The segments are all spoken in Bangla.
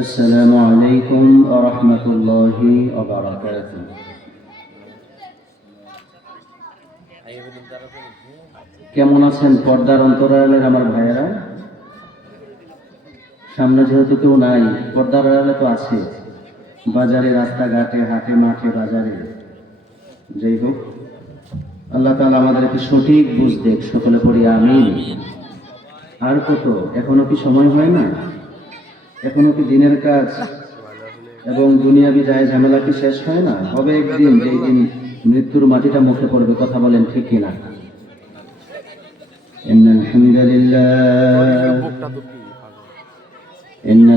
আসসালামু আলাইকুম ওয়া রাহমাতুল্লাহি ওয়া বারাকাতুহু। কেমন আছেন পর্দার অন্তরালের আমার ভাইয়েরা? সামনে যেহেতু কেউ নাই, পর্দার আড়ালে তো আছে, বাজারে, রাস্তাঘাটে, হাটে, মাঠে, বাজারে। যাই হোক, আল্লাহ তাআলা আমাদেরকে সঠিক বুঝ দেখ, সকলে পড়ি আমিন। আর কত, এখনো কি সময় হয় না? এখনো কি দিনের কাজ এবং দুনিয়াবি যায় ঝামেলা কি শেষ হয় না? হবে একদিন, যেই দিন মৃত্যুর মাটিটা মুখে পড়বে। কথা বলেন ঠিক কিনা? إن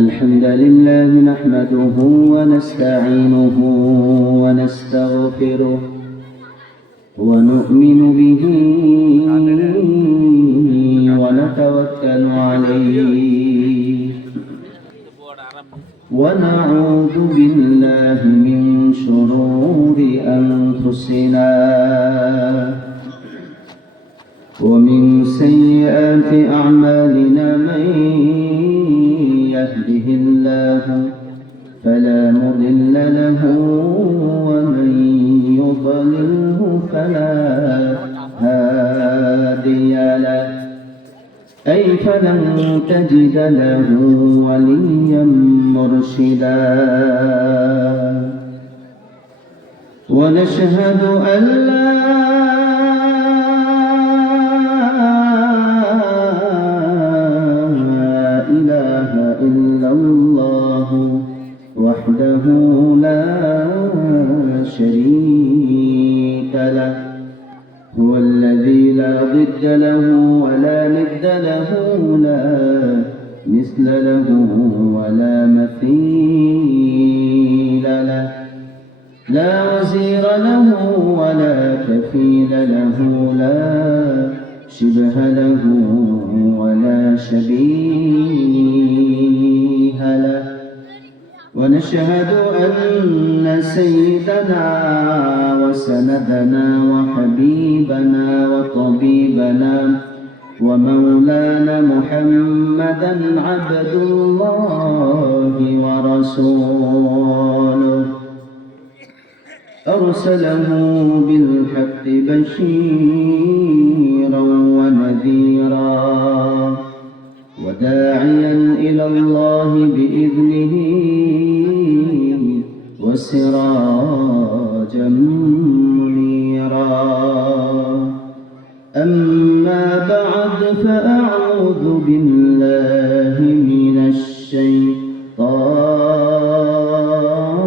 الحمد لله نحمده ونستعينه ونستغفره ونؤمن به ونتوكل عليه ونعوذ بالله من شرور أنفسنا ومن سيئات أعمالنا من يهده الله فلا مضل له ومن يضلله فلا هادي له أي فلن تجد له وليا مرشدا ونشهد أن لا إله إلا الله وحده لا شريك له هو الذي لا ضد له ولا ند له لا مثل له ولا مثيل له لا وزير له ولا كفيل له لا شبه له ولا شبيه له ونشهد أن سيدنا وسندنا وحبيبنا وطبيبنا ومولانا محمدا عبد الله ورسوله أرسله بالحق بشيرا ونذيرا وداعيا إلى الله بإذنه وسراجا منيرا أما بعد فأعوذ بالله من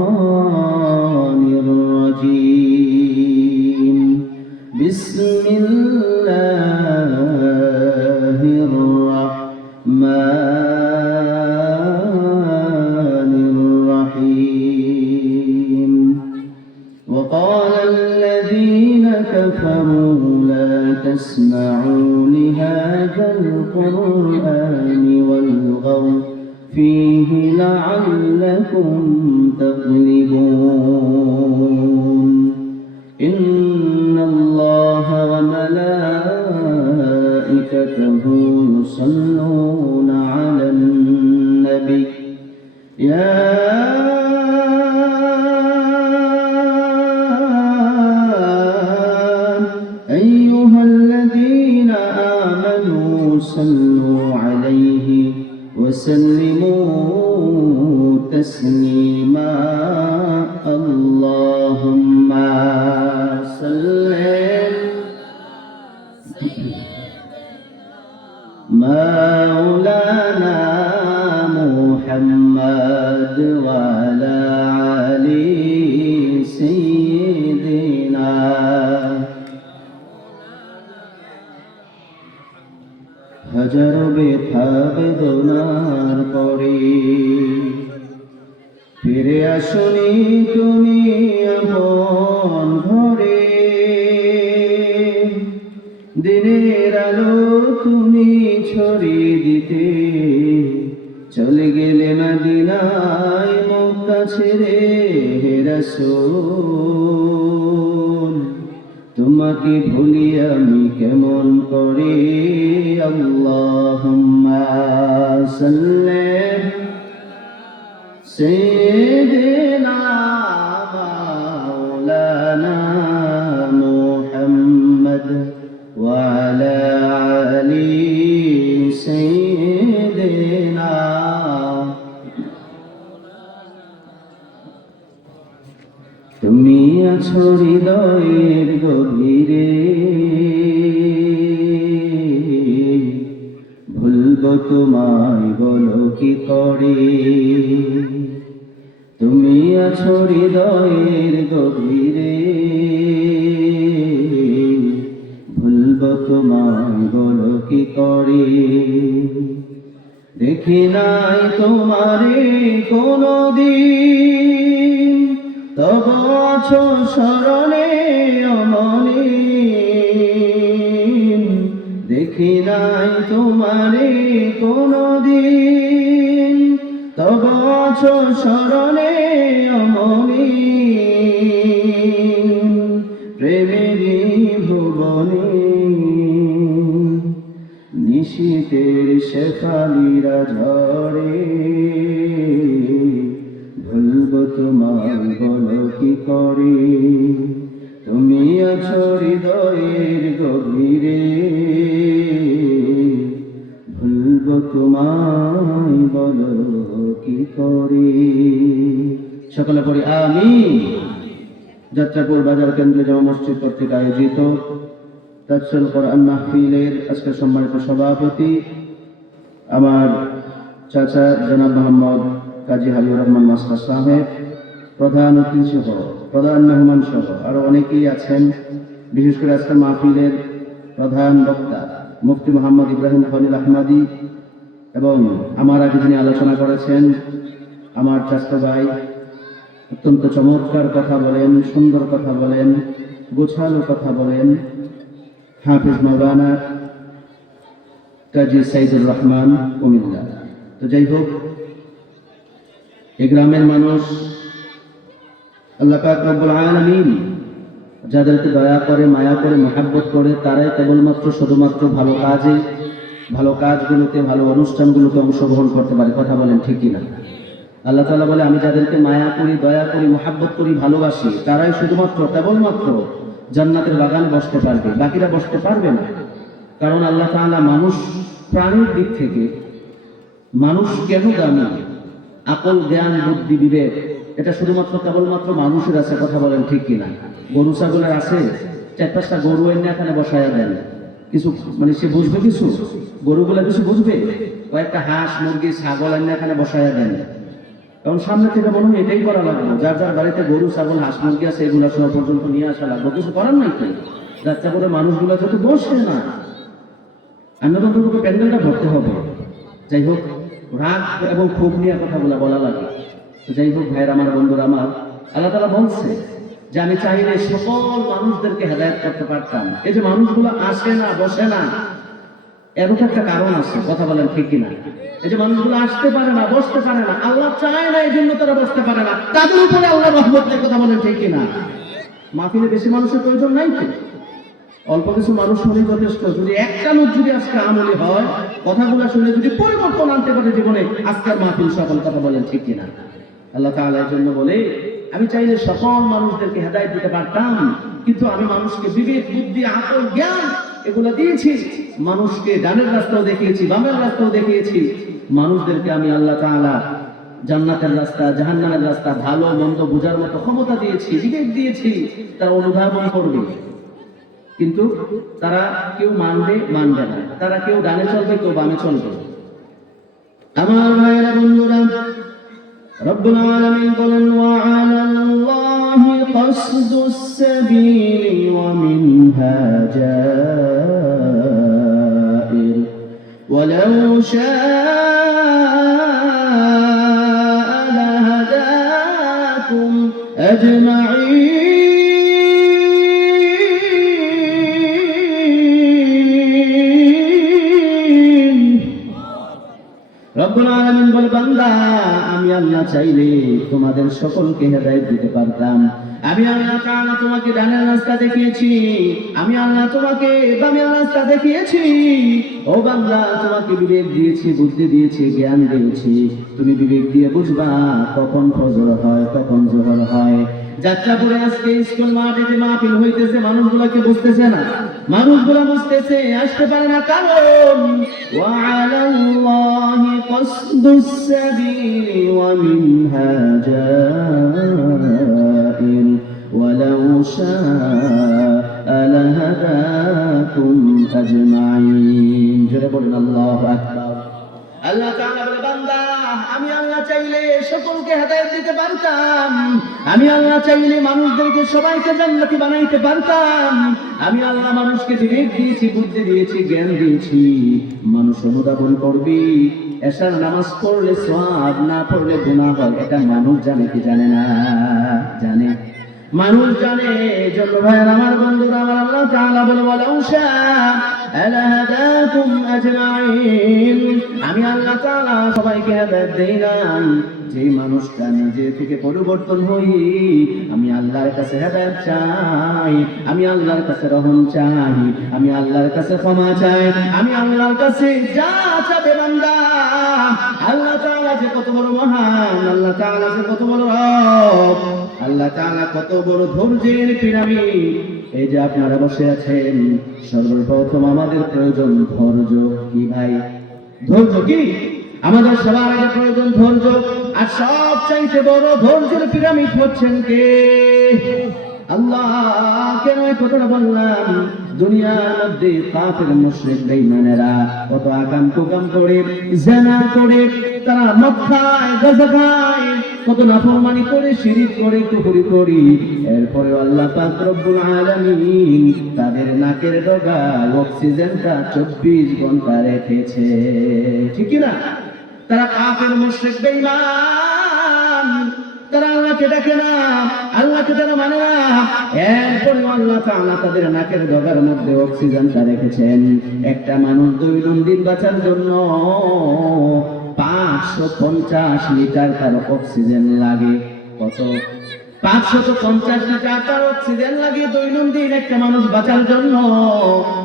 الشيطان الرجيم بسم الله الرحمن الرحيم وقال الذين كفروا لا تسمعوا لهذا القرآن والغوا فيه لعلكم تغلبون إن الله وملائكته يصلون على النبي يا أيها الذين آمنوا صلوا عليه وسلموا تسليما اللهم صل مولانا محمد وعلى آل سيدنا হাজার ব্যথা বেদনার পরে ফিরে আসনি তুমি আপন ঘরে দিনের আলো তুমি ছড়িয়ে দিতে চলে গেলে মদিনায় মক্কা ছেড়ে হে রাসূল তোমাকে ভুলি আমি কেমন করে আল্লাহুম্মা সাল্লি سيدنا مولانا محمد وعلى آل سيدنا তুমি আছো হৃদয়ের গভীরে, ভুলবো তোমায় বলো কি করে। তুমি আছো হৃদয়ের গভীরে, ভুলবো তোমায় বলো কি করে। দেখি নাই তোমারে কোনদিন, তবু আছো স্মরণে অমলিন। দেখি নাই তোমারে কোনদিন, তবু আছো স্মরণে অমলিন। প্রেমেরই ভুবনে নিশীথের শেফালিরা ঝরে, ভুলবো তোমায় বলো কি করে। তুমি আছো হৃদয়ের গভীরে, ভুলবো তোমায় বলো কি করে। সকলে পড়ি আমিন। যাত্রাপুর বাজার কেন্দ্রে জামা মসজিদ কর্তৃক আয়োজিত তাফসীরুল কোরআন মাহফিলের আজকে সম্মানিত সভাপতি আমার চাচা জনাব মোহাম্মদ কাজী হাবিবুর রহমান মাস্টার সাহেব, প্রধান অতিথি সহ প্রধান মেহমান সহ আরো অনেকেই আছেন। বিশেষ করে আজকে মাহফিলের প্রধান বক্তা মুফতি মোহাম্মদ ইব্রাহিম খলিল আহমদী এবং আমার আগে যিনি আলোচনা করেছেন আমার চাচা ভাই, অত্যন্ত চমৎকার কথা বলেন, সুন্দর কথা বলেন, গোছালো কথা বলেন, হাফিজ মাওলানা কাজী সাইদুর রহমান কুমিল্লা। তো যাই হোক, এই গ্রামের মানুষ আল্লাহ পাক রব্বুল আলামিন যাদেরকে দয়া করে, মায়া করে, মহব্বত করে, তারাই কেবলমাত্র শুধুমাত্র ভালো কাজে, ভালো কাজগুলোতে, ভালো অনুষ্ঠানগুলোতে অংশগ্রহণ করতে পারে। কথা বলেন ঠিক কিনা? আল্লাহ তাআলা বলে, আমি যাদেরকে মায়া করি, দয়া করি, মহব্বত করি, ভালোবাসি, তারাই শুধুমাত্র কেবলমাত্র জান্নাতের বাগানে বসতে পারবে, বাকিরা বসতে পারবে না। কারণ আল্লাহ তাআলা মানুষ প্রাণীর দিক থেকে মানুষ কেন দামি, আকল, জ্ঞান, বুদ্ধি, বিবেক এটা শুধুমাত্র কেবলমাত্র মানুষের আছে। কথা বলেন ঠিক কিনা? গরু ছাগলের আছে, 4-5টা গরু এনে এখানে বসাইয়া দেন, কিছু মানে সে বুঝবে কিছু? গরুগুলা কিছু বুঝবে? কয়েকটা হাঁস, মুরগি, ছাগল এনে এখানে বসাইয়া দেন, কারণ সামনে থেকে মনে হয় এটাই করা লাগবে। যার যার বাড়িতে গরু, ছাগল, হাঁস, মুরগি আছে এগুলা শোনা পর্যন্ত নিয়ে আসা লাগবে, কিছু করার নাই। তো যাত্রা করে মানুষগুলো যত বসে না, অন্তত প্যান্ডেলটা ভরতে হবে। যাই হোক, রাগ এবং ক্ষোভ নিয়ে কথাগুলো বলা লাগে। তো যাই হোক ভাইয়ের আমার, বন্ধুরা আমার, আল্লাহ তাআলা বলছে যে আমি চাইলে সকল মানুষদেরকে হেদায়েত করতে পারতাম। এই যে মানুষগুলো আসে না, বসে না, এর একটা কারণ আছে। কথা বলেন ঠিক কিনা? এই যে মানুষগুলো আসতে পারে না, বসতে পারে না, আল্লাহ চায় না এই জন্য তারা বসতে পারে না। তাদের উপরে আল্লাহ রহমত নেই। কথা বলেন ঠিক কিনা? মাহফিলে বেশি মানুষের প্রয়োজন নাই তো, অল্প কিছু মানুষ হলেই যথেষ্ট। যদি একটা লোক যদি আজকে আমলি হয়, কথাগুলো শুনে যদি পরিবর্তন আনতে পারে জীবনে, আজকের মাহফিল সফল। কথা বলেন ঠিক কিনা? আল্লাহ তাআলা এর জন্য বলে, আমি চাইলে সকল মানুষদেরকে হেদায়েত দিতে পারতাম, কিন্তু আমি মানুষকে বিবেক, বুদ্ধি, আকল, জ্ঞান এগুলো দিয়েছি। মানুষকে ডানের রাস্তাও দেখিয়েছি, বামের রাস্তাও দেখিয়েছি। মানুষদেরকে আমি আল্লাহ তাআলা জান্নাতের রাস্তা, জাহান্নামের রাস্তা, ভালো মন্দ বোঝার মতো ক্ষমতা দিয়েছি, বিবেক দিয়েছি, তারা অনুধাবন করবে। কিন্তু তারা কেউ মানবে না, তারা কেউ ডানে চলবে, কেউ বামে চলবে। আমার ভাইয়েরা, বন্ধুরা, রব্বুল আলামিন বলেন, ওয়া আলাল্লাহি কাসদুস সাবিলি ওয়া মিনহা জাইর ওয়ালাউ শাআ লাহাদাকুম আজমাঈন। রব্বুল আলামিন বলে, বান্দা, আমি আল্লাহ চাইলে তোমাদের সকলকে হেদায়েত দিতে পারতাম, আমি আল্লাহ তাআলা তোমাকে ডানের রাস্তা দেখিয়েছি, আমি আল্লাহ তোমাকে বামের রাস্তা দেখিয়েছি। ও বান্দা, তোমাকে বিবেক দিয়েছি, বুদ্ধি দিয়েছি, জ্ঞান দিয়েছি। তুমি বিবেক দিয়ে বুঝবা কখন ফজর হয়, কখন জোহর হয়। যাত্রাপুরে আজকে স্কুল মাঠে যে মাহফিল হইতেছে, মানুষগুলোকে বুঝতেছে না, মানুষগুলো বুঝতেছে আসতে পারে না, কারণ ওয়ালাল্লাহি কসদুস সাবিলি ওয়া মিনহা জাইর ওয়ালাউ শাআ লাহাদাকুম আজমাইন। জোরে বলেন আল্লাহু আকবার। আল্লাহ তাআলা বলে, বান্দা, আমি আল্লাহ চাইলে সকলকে হেদায়েত দিতে পারতাম, আমি আল্লাহ চাইলে মানুষদেরকে সবাইকে জান্নাতি বানাইতে পারতাম। আমি আল্লাহ মানুষকে বিবেক দিয়েছি, বুদ্ধি দিয়েছি, জ্ঞান দিয়েছি। মানুষ অনুধাবন করবি, এশার নামাজ পড়লে সওয়াব, না পড়লে গুনাহ হয়, এটা মানুষ জানে কি জানে না? জানে, মানুষ জানে। জন্য ভাইয়ের আমার, বন্ধুরা আমার, আল্লাহ তাআলা বলে, ওয়ালাউ শাআ লাহাদাকুম আজমাইন। আমি আল্লাহ তাআলা সবাইকে হেদায়েত দেই না। যে মানুষটা নিজে থেকে পরিবর্তন হই, আমি আল্লাহর কাছে হেদায়েত চাই, আমি আল্লাহর কাছে রহম চাই, আমি আল্লাহর কাছে ক্ষমা চাই, আমি আল্লাহর কাছে যা চাবে বান্দা। আল্লাহ তাআলা যে কত বড় মহান, আল্লাহ তাআলা যে কত বড় রব, আল্লাহ তাআলা কত বড় ধৈর্যের পিরামিড। এই যে আপনারা বসে আছেন, সর্বপ্রথম আমাদের প্রয়োজন ধৈর্য। কি ভাই? ধৈর্য কি? আমাদের সবার আগে প্রয়োজন ধৈর্য। আর সব চাইতে বড় ধৈর্যের পিরামিড হচ্ছেন কে? আল্লাহ। কেন এই কথাটা বললাম? দুনিয়ার মধ্যে কাফের মুশরিক বেঈমানেরা কত আকাম কুকাম করে, জিনা করে, তারা মদ খায়, গাঁজা খায়, কত নাফরমানি করে, শিরিক করে, কুফরি করে। এরপরে আল্লাহ পাক রব্বুল আলামিন তাদের নাকের ডগায় অক্সিজেনটা 24 ঘন্টা রেখেছে। ঠিক না? তারা কাফের মুশরিক বেঈমান, তারা আল্লাহকে ডাকে না, আল্লাহকে তারা মানে না। এরপরে আল্লাহ তাআলা তাদের নাকের ডগার মধ্যে অক্সিজেনটা রেখেছেন। একটা মানুষ দৈনন্দিন বাঁচার জন্য 550 লিটার তার অক্সিজেন লাগে। কত? 550 লিটার তার অক্সিজেন লাগে দৈনন্দিন একটা মানুষ বাঁচার জন্য।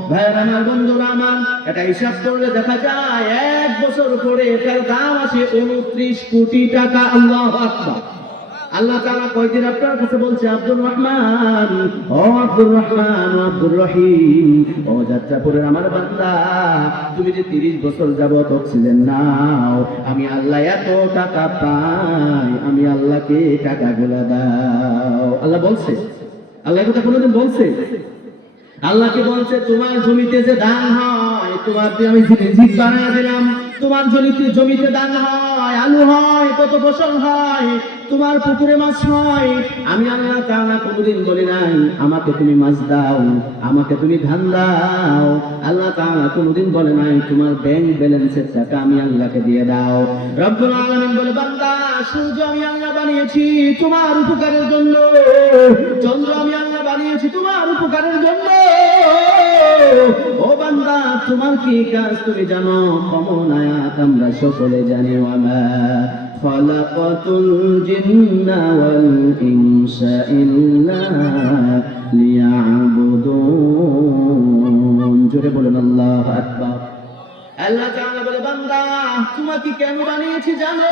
ভাইয়ের আমার, বন্ধুরা আমার, এটা হিসাব করলে দেখা যায় 1 বছর পরে এটার দাম আসে 29 কোটি টাকা। আল্লাহু আকবার। আল্লাহ তাআলা কয়দিন আপনার কাছে বলছে, আব্দুর রহমান, ও আব্দুর রহমান, ও আব্দুর রহিম, ও যাত্রাপুরের আমার বান্দা, তুমি যে 30 বছর যাবত অক্সিজেন নাও, আমি আল্লাহ এত টাকা পাই, আমি আল্লাহকে টাকাগুলো দাও। আল্লাহ বলছে, আল্লাহ কথা কোনোদিন বলছে? আল্লাহকে বলছে, তোমার জমিতে যে ধান হয়, তোমার আমি ঝিক বানায় দিলাম, তোমার জমিতে ধান হয়, আলু হয়, কত ফসল হয়, তোমার পুকুরে মাছ হয়। আমি আল্লাহ তাআলা কোনোদিন বলি নাই আমাকে তুমি মাছ দাও, আমাকে তুমি ধান দাও। আল্লাহ তাআলা কোনোদিন বলে নাই তোমার ব্যাংক ব্যালেন্সের টাকা আমি আল্লাহকে দিয়ে দাও। রব্বুল আলামিন বলে, বান্দা, সূর্য আমি আল্লাহ বানিয়েছি তোমার উপকারের জন্য, চন্দ্র আমি আল্লাহ বানিয়েছি তোমার উপকারের জন্য। ও বান্দা, তোমার কি কাজ তুমি জানো? কমন আয়াত আমরা সকলে জানি, ওয়ামা খালাকাতুল জিন্না ওয়াল ইনসা ইল্লা লিয়াবুদুন। জোরে বলেন আল্লাহু আকবার। আল্লাহ তাআলা বলে, বান্দা, তোমাকে কেন বানিয়েছি জানো?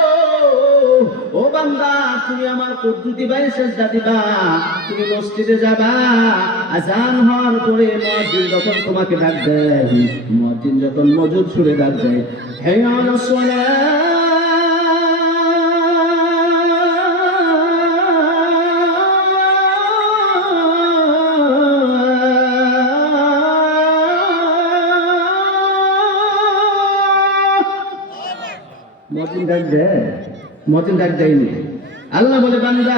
ও বান্দা, তুমি আমার কুদরতি ভাই সেজদা দিবা, তুমি মসজিদে যাবা, আযান হওয়ার পরে মুয়াজ্জিন যখন তোমাকে ডাক দেয়, মুয়াজ্জিন যখন মজুদ সুরে ডাক দেয়, হাইয়া আলাস সালাহ, মুয়াজ্জিন ডাক দেয়, মুয়াজ্জিন ডাক দেয়নি। আল্লাহ বলে, বান্দা,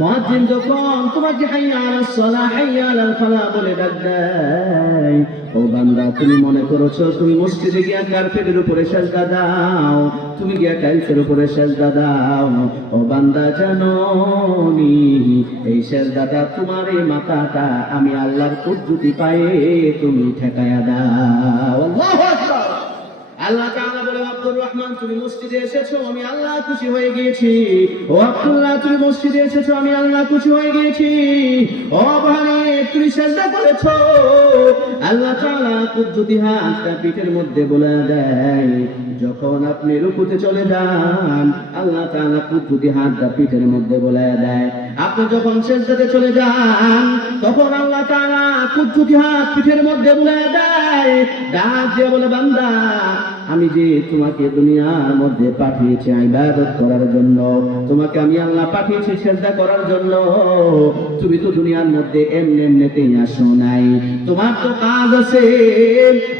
মুয়াজ্জিন যখন তোমাকে হাইয়া আলাস সালাহ, হাইয়া আলাল ফালাহ বলে ডাক দেয়, ও বান্দা, তুমি মনে করেছো তুমি মসজিদে গিয়া কার্পেটের উপরে সেজদা দাও, তুমি গিয়া টাইলসের উপরে সেজদা দাও। ও বান্দা, জানো নি এই সেজদাটা তোমার এই মাথাটা আমি আল্লাহর কুদরতি পায়ে তুমি ঠেকায়া দাও। আল্লাহু আকবার। আল্লাহ তাআলা বলে, আব্দুর রহমান তুমি মসজিদে এসেছো, আমি আল্লাহ খুশি হয়ে গিয়েছি। ও আব্দুল্লাহ তুমি মসজিদে এসেছো, আমি আল্লাহ খুশি হয়ে গিয়েছি। ও ভাই তুমি সিজদা করেছো, আল্লাহ তাআলা কুদরতি হাতটা পিঠের মধ্যে বোলা দেয়। যখন আপনি রুকুতে চলে যান, আল্লাহ তাআলা কুদরতি হাতটা পিঠের মধ্যে বোলা দেয়। আপনি যখন সিজদাতে চলে যান, তখন আল্লাহ তাআলা কুদরতি হাত পিঠের মধ্যে বোলা দেয়। ডাক দিয়ে বলে, বান্দা আমি যে তোমাকে দুনিয়ার মধ্যে পাঠিয়েছি ইবাদত করার জন্য, তোমাকে আমি আল্লাহ পাঠিয়েছি সিজদা করার জন্য। তুমি তো দুনিয়ার মধ্যে এমনিতেই আসো নাই, তোমার তো কাজ আছে।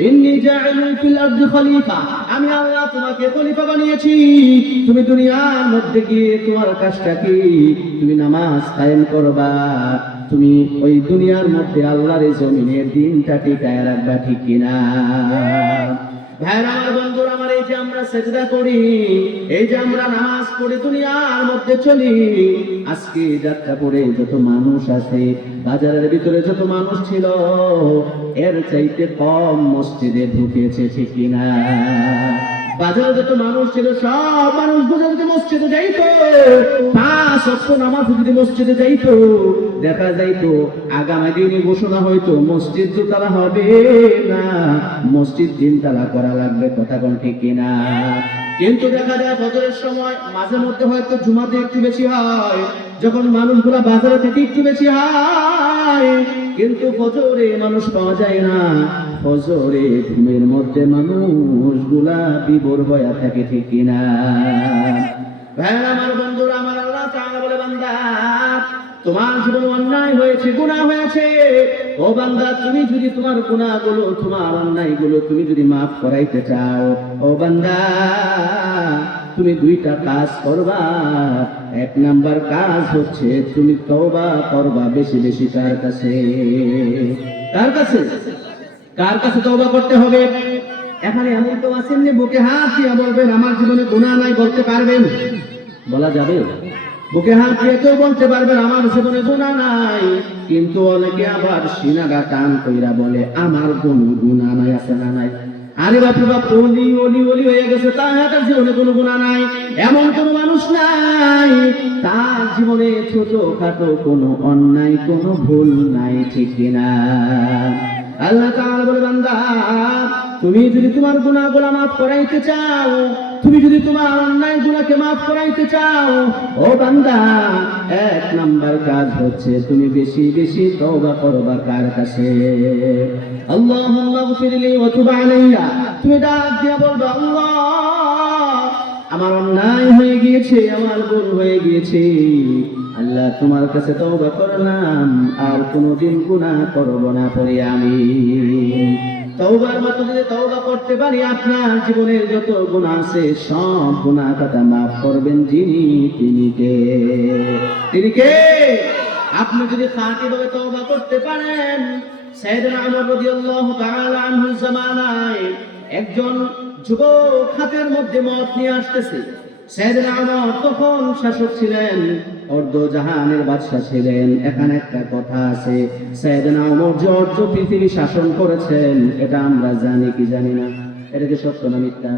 ইন্নী জাইলুন ফিল আরদি খলিফা, আমি আল্লাহ তোমাকে খলিফা বানিয়েছি। তুমি দুনিয়ার মধ্যে গিয়ে তোমার কাজটা কি? তুমি নামাজ কায়েম করবা, তুমি ওই দুনিয়ার মধ্যে আল্লাহর জমিনের দিনটা টিকায় রাখবা, ঠিক কিনা? ভাইরা আমার, বন্ধুরা আমার, এই যে আমরা সিজদা করি, এই যে আমরা নামাজ পড়ে দুনিয়ার মধ্যে চলি, আজকে যাত্রা পড়ে যত মানুষ আছে, বাজারের ভিতরে যত মানুষ ছিল, এর চাইতে কম মসজিদে ঢুকেছে, ঠিক কিনা? বাজারে যত মানুষ ছিল সব মানুষ যদি মসজিদে যাইতো, 5 ওয়াক্ত নামাজ যদি মসজিদে যাইতো, দেখা যাইতো আগামী দিনে ঘোষণা হইতো মসজিদ দুতলা হবে না, মসজিদ 3 তলা করা লাগবে। কথা কোন ঠিক কিনা? কিন্তু দেখা যায় ফজরের সময় মাঝে মধ্যে হয়তো জুমাতে একটু বেশি হয়, যখন মানুষগুলা বাজারে থেকে একটু বেশি হয়, কিন্তু ফজরে মানুষ পাওয়া যায় না। ফজরে ঘুমের মধ্যে মানুষগুলা বিভোর হয়ে থাকে, ঠিক কিনা? ভাই আমার, বন্ধুরা আমার, আল্লাহ তাআলা বলে, বান্দা তোমার জীবনে অন্যায় হয়েছে, গুনাহ হয়েছে। ও বান্দা তুমি যদি তোমার গুনাহগুলো, তোমার অন্যায়গুলো তুমি যদি মাফ করাইতে চাও, ও বান্দা তুমি 2টা কাজ করবা। 1 নাম্বার কাজ হচ্ছে তুমি তওবা করবা বেশি বেশি। কার কাছে? কার কাছে? কার কাছে তওবা করতে হবে? এখানে এমন কেউ আছেন যে বুকে হাত দিয়ে বলবেন আমার জীবনে গুনাহ নাই, বলতে পারবেন? বলা যাবে? বুকে হাত দিয়ে কেউ বলতে পারবেন আমার জীবনে গুনাহ নাই? কিন্তু অনেকে আবার সিনাগা টান কইরা বলে আমার কোনো গুনাহ নাই। আছে না নাই? আরে বাপরে বাপ, ওলি ওলি ওলি হয়ে গেছে, তার জীবনে কোনো গুনাহ নাই, এমন কোনো মানুষ নাই। তার জীবনে ছোটখাটো কোনো অন্যায়, কোনো ভুল নাই, ঠিক কিনা? আল্লাহ তাআলা বলে, বান্দা তুমি যদি তোমার গুনাহগুলো মাফ করাইতে চাও, তুমি যদি তোমার অন্যায়গুলোকে মাফ করাইতে চাও, ও বান্দা 1 নাম্বার কাজ হচ্ছে তুমি বেশি বেশি তওবা করবা। কার কাছে? আল্লাহুম্মা গফিরলি ওয়া তুব আলাইয়া। তুমি ডাক দিয়ে বলবা, আল্লাহ আমার অন্যায় হয়ে গিয়েছে, আমার ভুল হয়ে গিয়েছে, আল্লাহ তোমার কাছে তওবা করলাম, আর কোনোদিন গুনাহ করব না পরে আমি। তওবার মাধ্যমে তওবা করতে পারি, আপনার জীবনের যত গুনাহ আছে সব গুনাহ কথা মাফ করবেন যিনি, তিনি কে? তিনি কে? আপনি যদি খাঁটিভাবে তওবা করতে পারেন, সাইয়েদনা ওমর রাদিয়াল্লাহু তাআলা আনহু জামানায় একজন যুবক হাতের মধ্যে মদ নিয়ে আসতেছে। সাইয়েদনা ওমর তখন শাসক ছিলেন, অর্ধ জাহানের বাদশা ছিলেন। এখানে একটা কথা আছে, সাইয়েদনা ওমর যে অর্ধ পৃথিবী শাসন করেছেন এটা আমরা জানি কি জানি না? এটা কি সত্য না মিথ্যা?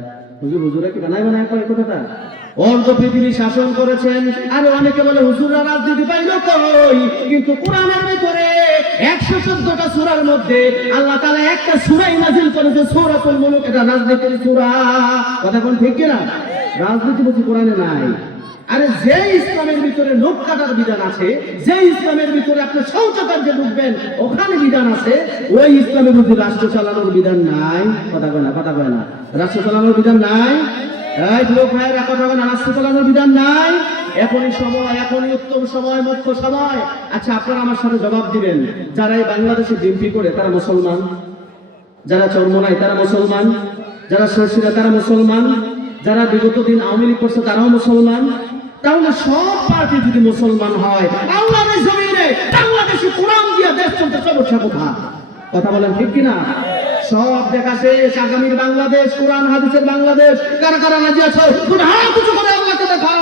হুজুরা কি বানায় বানায় কয় কথাটা? অর্ধ পৃথিবী শাসন করেছেন। আর অনেকে বলে হুজুররা রাজনীতি পাইল কই? কিন্তু কোরআনের ভিতরে 114টা সূরার মধ্যে আল্লাহ তাআলা একটা সূরাই নাযিল করেছে, সূরাতুল মুলক। এটা রাজনীতির সূরা। কথা কোন ঠিক কিনা? রাজনীতি বুঝি কোরআনে নাই? আরে যে ইসলামের ভিতরে লোক কাটার বিধান আছে, যে ইসলামের ভিতরে আপনি শৌচকার্যে ঢুকবেন ওখানে বিধান আছে, ওই ইসলামের মধ্যে রাষ্ট্র চালানোর বিধান নাই। কথা কয় না? কথা কয় না? রাষ্ট্র চালানোর বিধান নাই। এই লোক ভাইয়েরা কথা বলে, রাষ্ট্র চালানোর বিধান নাই। এখনই সময়, এখনই উত্তম সময়, মুখ্য সময়। আচ্ছা আপনারা আমার সাথে জবাব দিবেন, যারা এই বাংলাদেশে ডিউটি করে তারা মুসলমান? যারা চরমোনাই তারা মুসলমান? যারা সরসিরা তারা মুসলমান? যারা বিগত দিন আওয়ামী লীগ করছে তারাও মুসলমান? তাহলে সব পার্টি যদি মুসলমান হয়, আল্লাহর জমিনে বাংলাদেশে কোরআন দিয়া দেশ চলতে সমস্যা কোথায়? কথা বলেন ঠিক কিনা? সব দেখা শেষ, আগামীর বাংলাদেশ কোরআন হাদিসের বাংলাদেশ। কারা কারা রাজি আছো? হাত উঁচু করে আল্লাহকে দেখাও।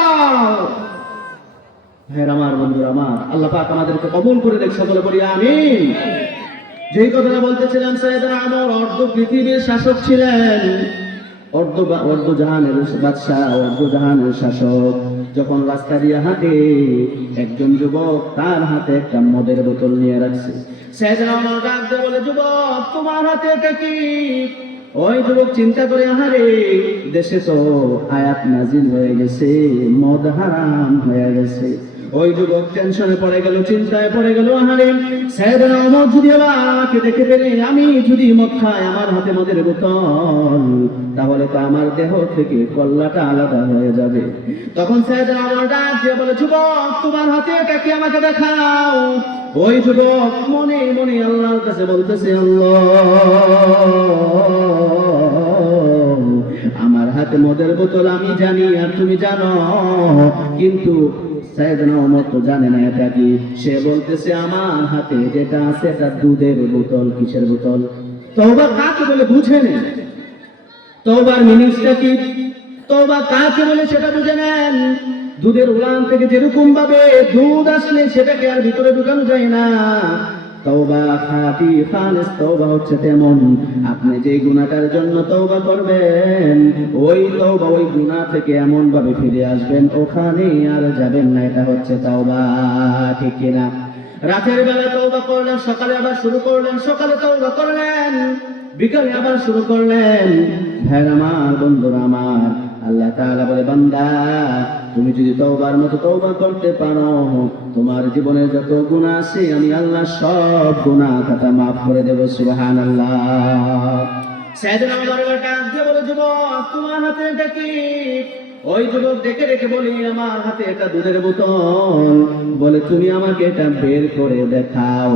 ভাইয়ের আমার, বন্ধুরা আমার, আল্লাহ পাক আমাদেরকে কবুল করে দেখ, সকলে বলি আমিন। যেই কথাটা বলতেছিলাম, সাইয়েদনা ওমর অর্ধ পৃথিবীর শাসক ছিলেন। অর্ধ জাহানের বাদশাহ, অর্ধ জাহানের শাসক যখন রাস্তা দিয়ে হাঁটে, একজন যুবক তার হাতে একটা মদের বোতল নিয়ে রাখছে। সাইয়েদনা ওমর ডাক দিয়ে বলে, যুবক তোমার হাতে এটা কি? ওই যুবক চিন্তা করে, আহারে দেশে তো আয়াত নাজিল হয়ে গেছে, মদ হারাম হয়ে গেছে। ওই যুবক টেনশনে পড়ে গেল, চিন্তায় পড়ে গেল, আহারে সাইয়েদনা ওমর যদি আমাকে দেখে ফেলে, আমি যদি মদ খাই, আমার হাতে মদের বোতল, তাহলে তো আমার দেহ থেকে কল্লাটা আলাদা হয়ে যাবে। তখন সাইয়েদনা ওমর ডাক দিয়ে বলে, যুবক তোমার হাতে এটা কি, আমাকে দেখাও। ওই যুবক মনে মনে আল্লাহর কাছে বলতেছে, আল্লাহ, আমার হাতে মদের বোতল আমি জানি আর তুমি জানো, কিন্তু সাইয়েদনা ওমর তো জানে না এটা কি। সে বলতেছে, আমার হাতে যেটা আছে এটা দুধের বোতল। কিসের বোতল? তওবা কাকে বলে বুঝে নেন। তওবার মিনিংসটা কি, তওবা কাকে বলে সেটা বুঝে নেন। দুধের উলান থেকে যেরকম ভাবে দুধ আসলে সেটাকে আর ভিতরে ঢুকানো যায় না, তওবা খাঁটি খালেস তওবা হচ্ছে তেমন, আপনি যে গুনাহটার জন্য তওবা করবেন, ওই তওবা ওই গুনাহ থেকে এমন ভাবে ফিরে আসবেন, ওখানে আর যাবেন না। এটা হচ্ছে তওবা, ঠিক কিনা? রাতের বেলা তওবা করলেন, সকালে আবার শুরু করলেন, সকালে তওবা করলেন, বিকালে আবার শুরু করলেন। ভাইরা আমার, বন্ধুরা আমার, আল্লাহ তাআলা বলে, বান্দা তুমি যদি তওবার মতো তওবা করতে পারো, তোমার জীবনের যত গুনাহ আছে আমি আল্লাহ সব গুনাহ খাতা মাফ করে দেব। সুবহানাল্লাহ। সাইয়েদনা ওমর ডাক দিয়ে বলে, যুবক তোমার হাতে এটা কি? ওই যুবক ডেকে ডেকে বলে, আমার হাতে এটা দুধের বোতল। বলে, তুমি আমাকে এটা বের করে দেখাও।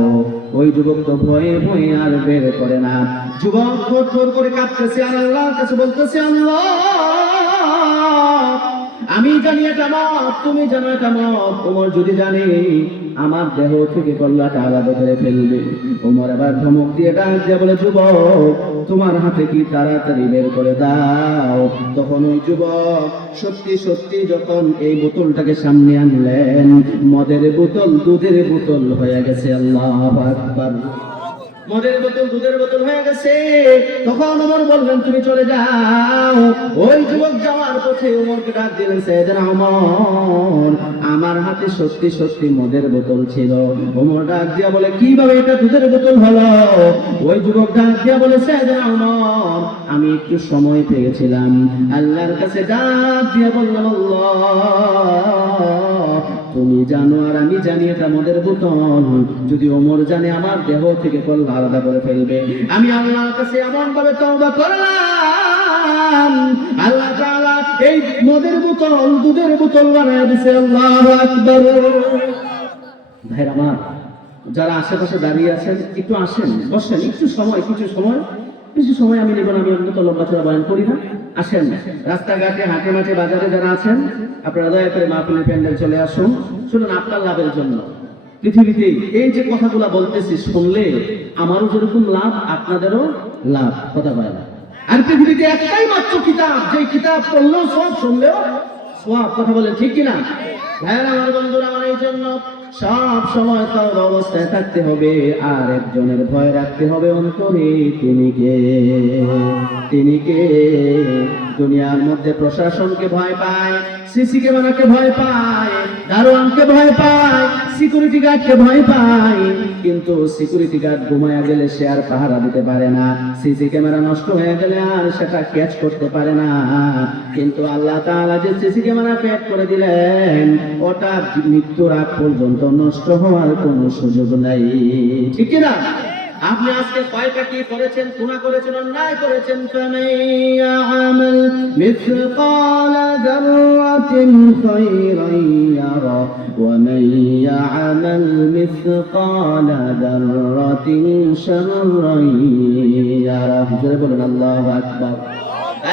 ওই যুবক তো ভয়ে ভয়ে আর বের করে না। যুবক থরথর করে কাঁপতেছে আর আল্লাহর কাছে বলতেছে, আল্লাহ, আমি জানি এটা মদ, তুমি জানো এটা মদ। ওমর যদি জানে, আমার দেহ থেকে কল্লাটা আলাদা করে ফেলবে। ওমর আবার ধমক দিয়ে ডাক দিয়ে বলে, যুবক তোমার হাতে কি, তাড়াতাড়ি বের করে দাও। তখন ওই যুবক সত্যি সত্যি যখন এই বোতলটাকে সামনে আনলেন, মদের বোতল দুধের বোতল হয়ে গেছে। আল্লাহু আকবার। মদের বোতল দুধের বোতল হয়ে গেছে। তখন ওমর বললেন, তুমি চলে যাও। ওই যুবক যাওয়ার পথে ওমরকে ডাক দিলেন, সাইয়েদনা ওমর, আমার হাতে সত্যি সত্যি মদের বোতল ছিল। ওমর ডাক দিয়া বলে, কিভাবে এটা দুধের বোতল হলো? ওই যুবক ডাক দিয়া বলে, সাইয়েদনা ওমর, আমি একটু সময় পেয়েছিলাম, আল্লাহর কাছে ডাক দিয়া বললাম, আল্লাহ, তুমি জানো আর আমি জানি এটা মদের বোতল। যদি ওমর জানে, আমার দেহ থেকে কল্লা আলাদা করে ফেলবে। আমি আল্লাহর কাছে এমন ভাবে তওবা করলাম, আল্লাহ তাআলা এই মদের বোতল দুধের বোতল বানায় দিয়েছে। আল্লাহু আকবার। ভাইরা আমার, যারা আশেপাশে দাঁড়িয়ে আছেন, একটু আসেন, বসেন, একটু সময়, কিছু সময় আমি নেব না। আমি অন্তত লম্বা চড়া বয়ান করি না। আসেন, রাস্তাঘাটে, হাটে মাঠে, বাজারে যারা আছেন, আপনারা দয়া করে মাহফিলের প্যান্ডেল চলে আসুন। শুনুন, আপনার লাভের জন্য। পৃথিবীতে এই যে কথাগুলা বলতেছি, শুনলে আমারও যেরকম লাভ, আপনাদেরও লাভ। কথা বলে না। আর পৃথিবীতে একটাই মাত্র কিতাব, যে কিতাব পড়লেও সব, শুনলেও সব। কথা বলে ঠিক কিনা? হ্যাঁ আমার বন্ধুরা, আমার এই জন্য সব সময় তার অবস্থায় থাকতে হবে, আর একজনের ভয় রাখতে হবে অন্তরে। তিনি কে? দুনিয়ার মধ্যে প্রশাসনকে ভয় পায়, সিসি ক্যামেরাকে ভয় পায়, দারোয়ানকে ভয় পায়, সিকিউরিটি গার্ডকে ভয় পায়, কিন্তু সিকিউরিটি গার্ড ঘুমায়া গেলে সে আর পাহারা দিতে পারে না, সিসি ক্যামেরা নষ্ট হয়ে গেলে আর সেটা ক্যাচ করতে পারে না। কিন্তু আল্লাহ তাআলা যে সিসি ক্যামেরা ফিট করে দিলেন, ওটা মৃত্যুর আগ পর্যন্ত নষ্ট হওয়ার কোনো সুযোগ নাই। ঠিক না? আপনি আজকে কয়টা কি করেছেন, গুনাহ করেছেন, অন্যায় করেছেন, ফামাইয়ামাল মিসকালা যাররাতিন খায়রান ইয়ারা ওয়া মাইয়ামাল মিসকালা যাররাতিন শাররান ইয়ারা। জোরে বলুন আল্লাহু আকবার।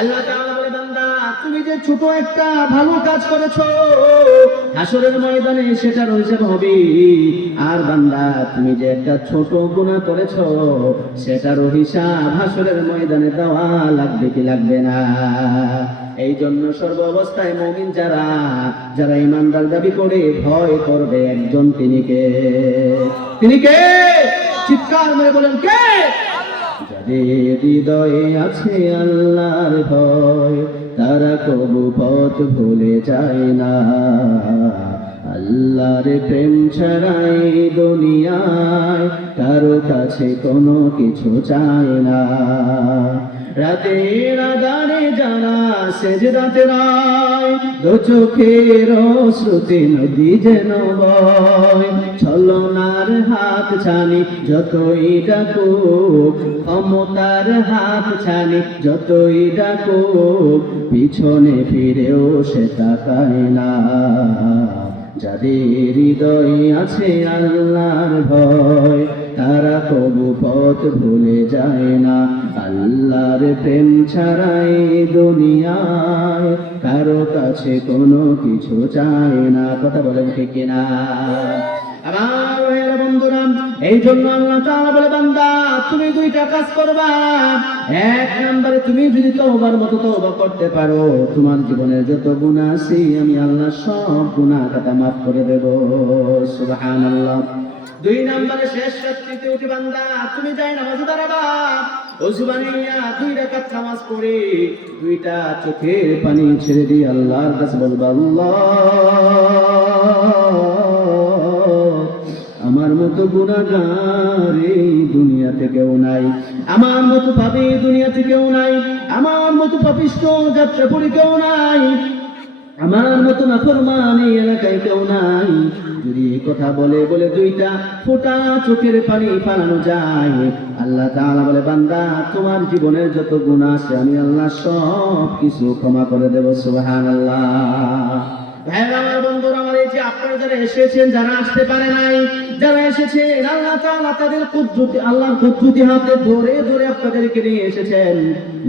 আল্লাহ তাআলা বলে, বান্দা তুমি যে ছোট একটা ভালো কাজ করেছো, হাসরের ময়দানে সেটার হিসাব হবে। আর বান্দা তুমি যে একটা ছোট গুনাহ করেছো, সেটার হিসাব হাসরের ময়দানে দেওয়া লাগবে কি লাগবে না? এই জন্য সর্ব অবস্থায় মুমিন যারা ঈমানদার দাবি করে, ভয় করবে একজন, তিনি কে? চিৎকার মেরে বলেন, কে? যাদের হৃদয়ে আছে আল্লাহর ভয় তারা কবু পথ ভুলে যায় না। আল্লাহর প্রেম ছাড়াই দুনিয়ায় কারো কাছে কোনো কিছু চায় না। রাতের আঁধারে যারা সেজদাতে রয় দু চোখের শ্রুতি নদী যেন বয়। ছলনার হাত ছানি যতই ডাকুক, ক্ষমতার হাত ছানি যতই ডাকুক, পিছনে ফিরেও সে তাকায় না। যাদের হৃদয়ে আছে আল্লাহর ভয় তারা কবু পথ ভুলে যায় না। আল্লাহর প্রেম ছাড়াই দুনিয়ায় কারো কাছে কোনো কিছু চায় না। কথা বলেন ঠিক কিনা? আমার ভাইয়েরা বন্ধুরা, এই জন্য আল্লাহ তাআলা বলে, বান্দা তুমি দুইটা কাজ করবা। এক নম্বরে তুমি যদি তওবার মতো তওবা করতে পারো, তোমার জীবনের যত গুনাহ আছে আমি আল্লাহ সব গুনাহ খাতা মাফ করে দেব। সুবহানাল্লাহ। দুই নম্বরে শেষ রাত্রিতে উঠে বান্দা তুমি যাই নামাজে দাঁড়াবা। ওযু বানাইয়া 2 রাকাত নামাজ পড়ে দুইটা চোখের পানি ছেড়ে দিয়ে আল্লাহর কাছে বলবা, আল্লাহ আমার মতো গুনাহগার এই দুনিয়াতে কেউ নাই, আমার মতো পাপী দুনিয়াতে কেউ নাই, আমার মতো পাপিষ্ঠ যাত্রাপুরী কেউ নাই, আমার মতো নাফরমান এই এলাকায় কেউ নাই। যদি এই কথা বলে বলে দুইটা ফোঁটা চোখের পানি ফেলানো যায়, আল্লাহ তাআলা বলে, বান্দা তোমার জীবনের যত গুনাহ আছে আমি আল্লাহ সব কিছু ক্ষমা করে দেব। সুবহানাল্লাহ। ভাইরা আমার, বন্ধুরা আমার, এই যে আপনারা যারা এসেছেন, যারা আসতে পারে নাই, যারা এসেছেন আল্লাহ তাআলা তাদের কুদরতি, আল্লাহর কুদরতি হাতে ধরে ধরে আপনাদেরকে নিয়ে এসেছেন।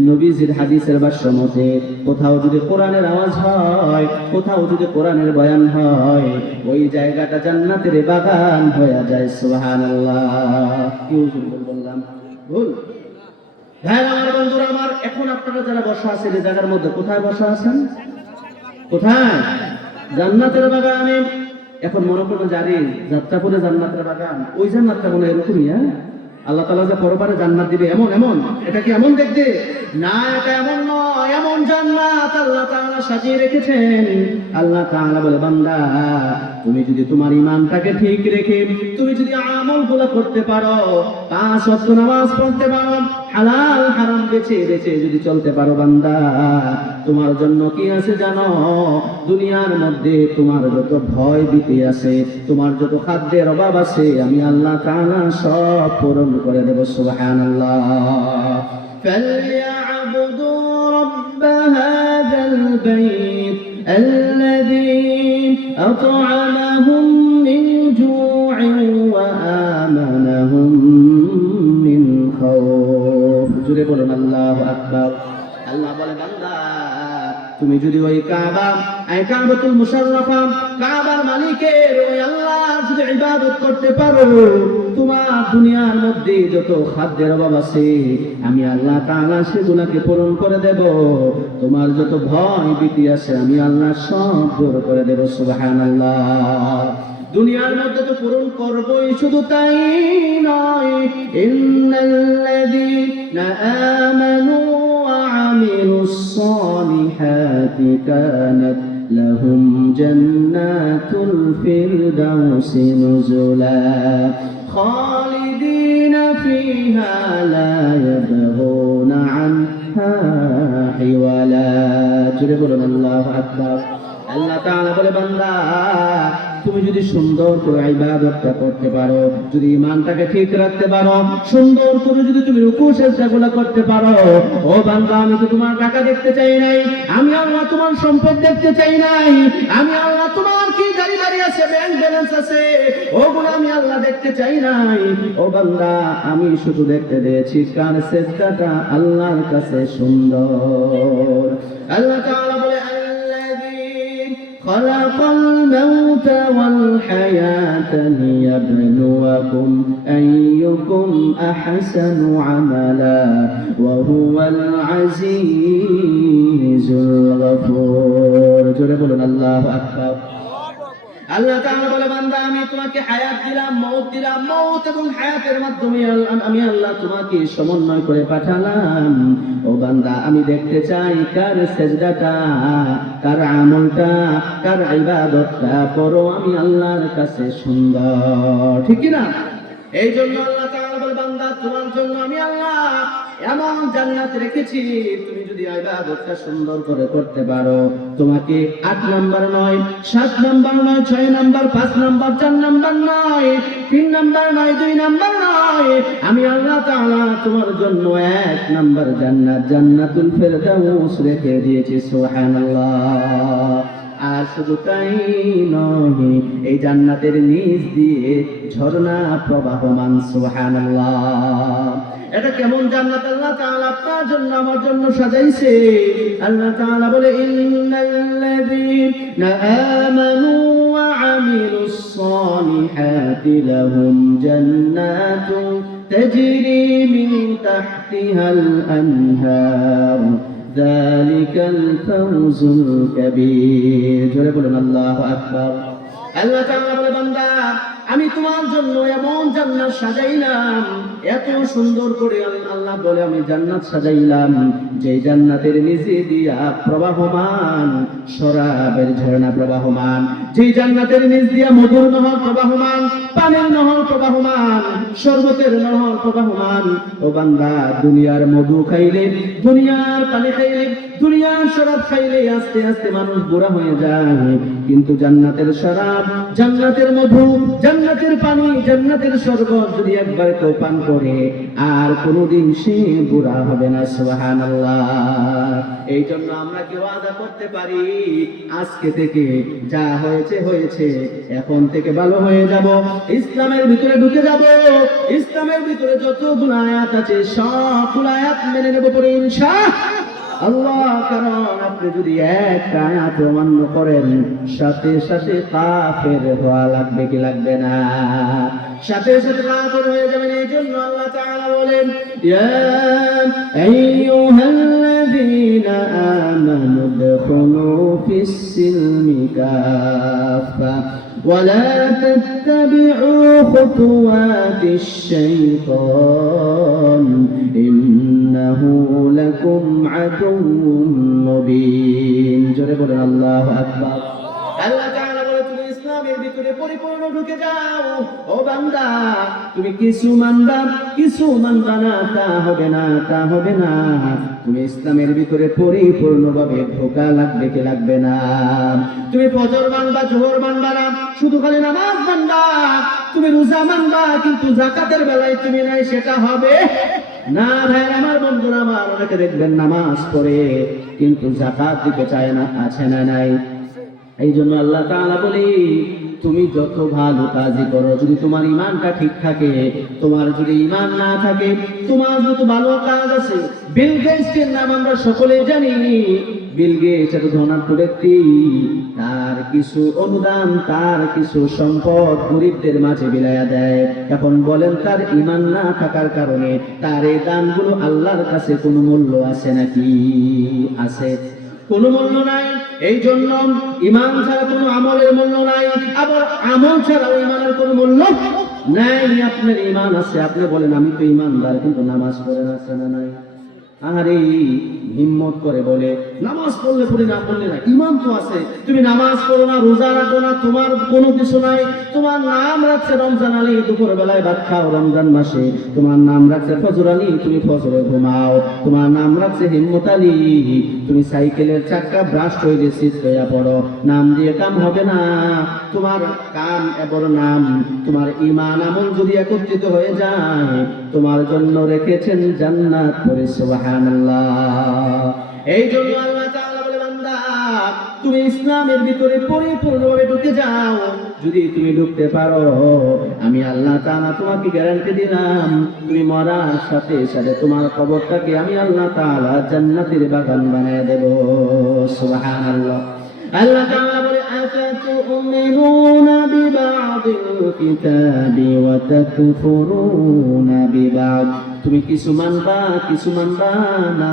নবীজির হাদিসের ভাষ্য মতে কোথাও যদি কোরআনের আওয়াজ হয়, কোথাও যদি কোরআনের বয়ান হয়, ওই জায়গাটা জান্নাতের বাগান হয়ে যায়। সুবহানাল্লাহ। কি হুজুর বললাম? ভুল? ভাইরা আমার, বন্ধুরা আমার, এখন আপনারা যারা বসা আছেন এই জায়গার মধ্যে কোথায় বসা আছেন? কোথায়? জান্নাতের বাগানে। এখন মনে করবেন জারি যাত্রাপুরে জান্নাতের বাগান, ওই জান্নাতটা মনে এরকমই। আল্লাহ তাআলা যে পরপারে জান্নাত দিবে এমন এমন, এটা কি এমন দেখতে? না, এটা এমন নয়। এমন জান্নাত আল্লাহ তাআলা সাজিয়ে রেখেছেন। আল্লাহ তাআলা বলে, বান্দা তুমি যদি তোমার ঈমানটাকে ঠিক রেখে তুমি যদি আমলগুলো করতে পারো, 5 ওয়াক্ত নামাজ পড়তে পারো, হালাল হারাম বেছে বেছে যদি চলতে পারো, বান্দা তোমার জন্য কি আছে জানো? দুনিয়ার মধ্যে তোমার যত ভয় ভীতি আছে, তোমার যত খাদ্যের অভাব আছে, আমি আল্লাহ তাআলা সব পূরণ করে দেব। সুবহানাল্লাহ। ফালইয়াবুদু রাব্ব হাযাল বাইত আল্লাযী আত'আমাহুম মিন জু'ইন ওয়া আমানাহুম মিন খাউফ। জোরে বলুন আল্লাহু আকবার। আল্লাহ বলে, বান্দা তুমি যদি ওই কাবা, এই কাবাতুল মুশাররফা, কাবার মালিকের ওই আল্লাহর যদি ইবাদত করতে পারো, তোমার দুনিয়ার মধ্যে যত খাদ্যের অভাব আছে আমি আল্লাহ তাআলা সেগুলোকে পূরণ করে দেব। তোমার যত ভয় ভীতি আছে আমি আল্লাহ সব দূর করে দেব। সুবহানাল্লাহ। দুনিয়ার মধ্যে তো পূরণ করবই, শুধু তাই নয়, ইন্নাল্লাযীনা আমানু ওয়া আমিলুস সালিহাতি কানাত লাহুম জান্নাতুল ফিরদাউসি নুজুলা খালিদিনা ফিহা লা ইয়াবগুনা আনহা হিওয়ালা। জোরে বলুন আল্লাহু আকবার। আল্লাহ তাআলা বলে, বান্দা তুমি যদি সুন্দর করে ইবাদতটা করতে পারো, যদি ঈমানটাকে ঠিক রাখতে পারো, সুন্দর করে যদি তুমি রুকু সিজদাগুলো করতে পারো, ও বান্দা আমি তো তোমার টাকা দেখতে চাই নাই, আমি আল্লাহ তোমার সম্পদ দেখতে চাই নাই, আমি আল্লাহ তোমার কি গাড়ি বাড়ি আছে, ব্যাংক ব্যালেন্স আছে, ওগুলো আমি আল্লাহ দেখতে চাই নাই। ও বান্দা আমি শুধু দেখতে দিয়েছি কার সিজদাটা আল্লাহর কাছে সুন্দর। আল্লাহ তাআলা বলে, خلق الموت والحياة ليبلوكم أيكم أحسن عملا وهو العزيز الغفور. জোরে বলুন আল্লাহু আকবার। আল্লাহ তাআলা বলে, বান্দা আমি তোমাকে হায়াত দিলাম, মউত এবং হায়াতের মাধ্যমে আমি আল্লাহ তোমাকে সমন্বয় করে পাঠালাম। ও বান্দা, আমি দেখতে চাই কার সেজদাটা, কার আমলটা, কার ইবাদতটা করো আমি আল্লাহর কাছে সুন্দর, ঠিক কি না? এই জন্য আল্লাহ তাআলা বলে, বান্দা তোমার জন্য আমি আল্লাহ এমন জান্নাত রেখেছি, তুমি যদি ইবাদতটা সুন্দর করে করতে পারো, তোমাকে 8 নাম্বার নয়, 7 নাম্বার নয়, 6 নাম্বার, 5 নাম্বার, 4 নাম্বার নয়, 3 নাম্বার নয়, 2 নাম্বার নয়, আমি আল্লাহ তাআলা তোমার জন্য 1 নাম্বার জান্নাত, জান্নাতুল ফেরদাউস রেখে দিয়েছি। সুবহানাল্লাহ। আর শুধু তাই নয়, এই জান্নাতের নিচ দিয়ে ঝর্ণা প্রবাহমান। সুবহানাল্লাহ। এটা কেমন জান্নাত আল্লাহ তাআলা আপনার জন্য আমার জন্য সাজাইছে। আল্লাহ তাআলা বলে, ইন্নাল্লাযীনা আমানু ওয়া আমিলুস সালিহাতি লাহুম জান্নাতুন তাজরি মিন তাহতিহাল আনহার যালিকাল ফাওজুল কাবীর। জোরে বলুন আল্লাহু আকবার। আল্লাহ তাআলা বলে, বান্দা আমি তোমার জন্য এমন জান্নাত সাজাইলাম, এত সুন্দর করে আল্লাহ বলে আমি জান্নাত সাজাইলাম, যে জান্নাতের নিচে দিয়া প্রবাহমান শরাবের ঝর্ণা প্রবাহমান, যে জান্নাতের নিচ দিয়া মধুর নহর প্রবাহমান, পানির নহর প্রবাহমান, শরবতের নহর প্রবাহমান। ও বান্দা, দুনিয়ার মধু খাইলে, দুনিয়ার পানি খাইলে, দুনিয়ার শরাব খাইলে আস্তে আস্তে মানুষ বুড়া হয়ে যায়, কিন্তু জান্নাতের শরাব, জান্নাতের মধু, জান্নাতের পানি, জান্নাতের শরবত যদি একবার কেউ পান করে আর কোনোদিন সে বুড়া হবে না। সুবহানাল্লাহ। এই জন্য আমরা কি ওয়াদা করতে পারি, আজকে থেকে যা হয়েছে হয়েছে, এখন থেকে ভালো হয়ে যাব, ইসলামের ভিতরে ঢুকে যাব, ইসলামের ভিতরে যতগুলো আয়াত আছে সবগুলো আয়াত মেনে নেব পরে ইনশাআল্লাহ। কারণ আপনি যদি একটা আয়াত অমান্য করেন, সাথে সাথে কাফের হওয়া লাগবে কি লাগবে না? সাথে সাথে কাফের হয়ে যাবেন। এই জন্য আল্লাহ তাআলা বলেন, ইয়া আইয়ুহাল্লাযীনা আমানু দুখুলু ফিস সিলমি কাফা ওয়া লা তাত্তাবিউ খুতুওয়াতিশ শাইতান ইন্নাহু লাকুম আদুউম মুবিন। জোরে বলেন আল্লাহু আকবার। আল্লাহ তাআলা বলে, তুমি ইসলামের ভিতরে পরিপূর্ণ ঢুকে যাও। ও বান্দা, তুমি কিছু মানবা না, তা হবে না, তা হবে না। তুমি ইসলামের ভিতরে পরিপূর্ণভাবে ঢোকা লাগবে কি লাগবে না? তুমি ফজর মানবা, জোহর মানবা না, শুধু খালি নামাজ মানবা। তুমি রোজা মানবা, কিন্তু যাকাতের বেলায় তুমি নাই, সেটা হবে না। ভাই আমার, বন্ধুরা আমার, অনেকে দেখবেন নামাজ পড়ে কিন্তু যাকাত দিতে চায় না, আছে না নাই? এই জন্য আল্লাহ তাআলা বলে, তুমি যত ভালো কাজই করো, যদি তোমার ঈমানটা ঠিক থাকে, তোমার যদি ঈমান না থাকে, তোমার যত ভালো কাজ আছে, বিল গেটসের নাম আমরা সকলেই জানি। বিল গেটস এত ধনাঢ্য ব্যক্তি, তার কিছু অনুদান, তার কিছু সম্পদ গরিবদের মাঝে বিলায়া দেয়। এখন বলেন, তার ঈমান না থাকার কারণে তার এই দানগুলো আল্লাহর কাছে কোনো মূল্য আছে নাকি? আছে? কোনো মূল্য নাই। এই জন্য ঈমান ছাড়া কোনো আমলের মূল্য নাই, আবার আমল ছাড়াও ঈমানের কোনো মূল্য নাই। আপনার ঈমান আছে, আপনি বলেন আমি তো ঈমানদার, কিন্তু নামাজ পড়েন, আছে না নাই? আরে হিম্মত করে বলে, নামাজ পড়লে পড়ি, না পড়লে না, ঈমান তো আছে। তুমি নামাজ পড়ো না, রোজা রাখো না, তোমার কোনো কিছু নাই। তোমার নাম রাখছে রমজান আলী, দুপুর বেলায় ভাত খাও রমজান মাসে। তোমার নাম রাখছে ফজর আলী, তুমি ফজরে ঘুমাও। তোমার নাম রাখছে হিম্মত আলী, তুমি সাইকেলের চাকা ব্রাস্ট হয়ে যে সিট হইয়া পড়ো। নাম দিয়ে কাম হবে না। তোমার কাম এবং নাম, তোমার ঈমান আমল যদি একত্রিত হয়ে যায়, তোমার জন্য রেখেছেন জান্নাত পরে। সুবহানাল্লাহ। এই জন্য আল্লাহ তাআলা বলে, বান্দা তুমি ইসলামের ভিতরে পরিপূর্ণভাবে ঢুকে যাও। যদি তুমি ঢুকতে পারো, আমি আল্লাহ তাআলা তোমাকে গ্যারান্টি দিলাম, তুমি মরার সাথে সাথে তোমার কবরটাকে আমি আল্লাহ তাআলা জান্নাতের বাগান বানিয়ে দেব। সুবহানাল্লাহ। আল্লাহ তাআলা বলে, আফাতুমিনুনা বিবা'দিল কিতাবি ওয়া তাকফুরুনা বিবা'দ তুমি কিছু মানবা না,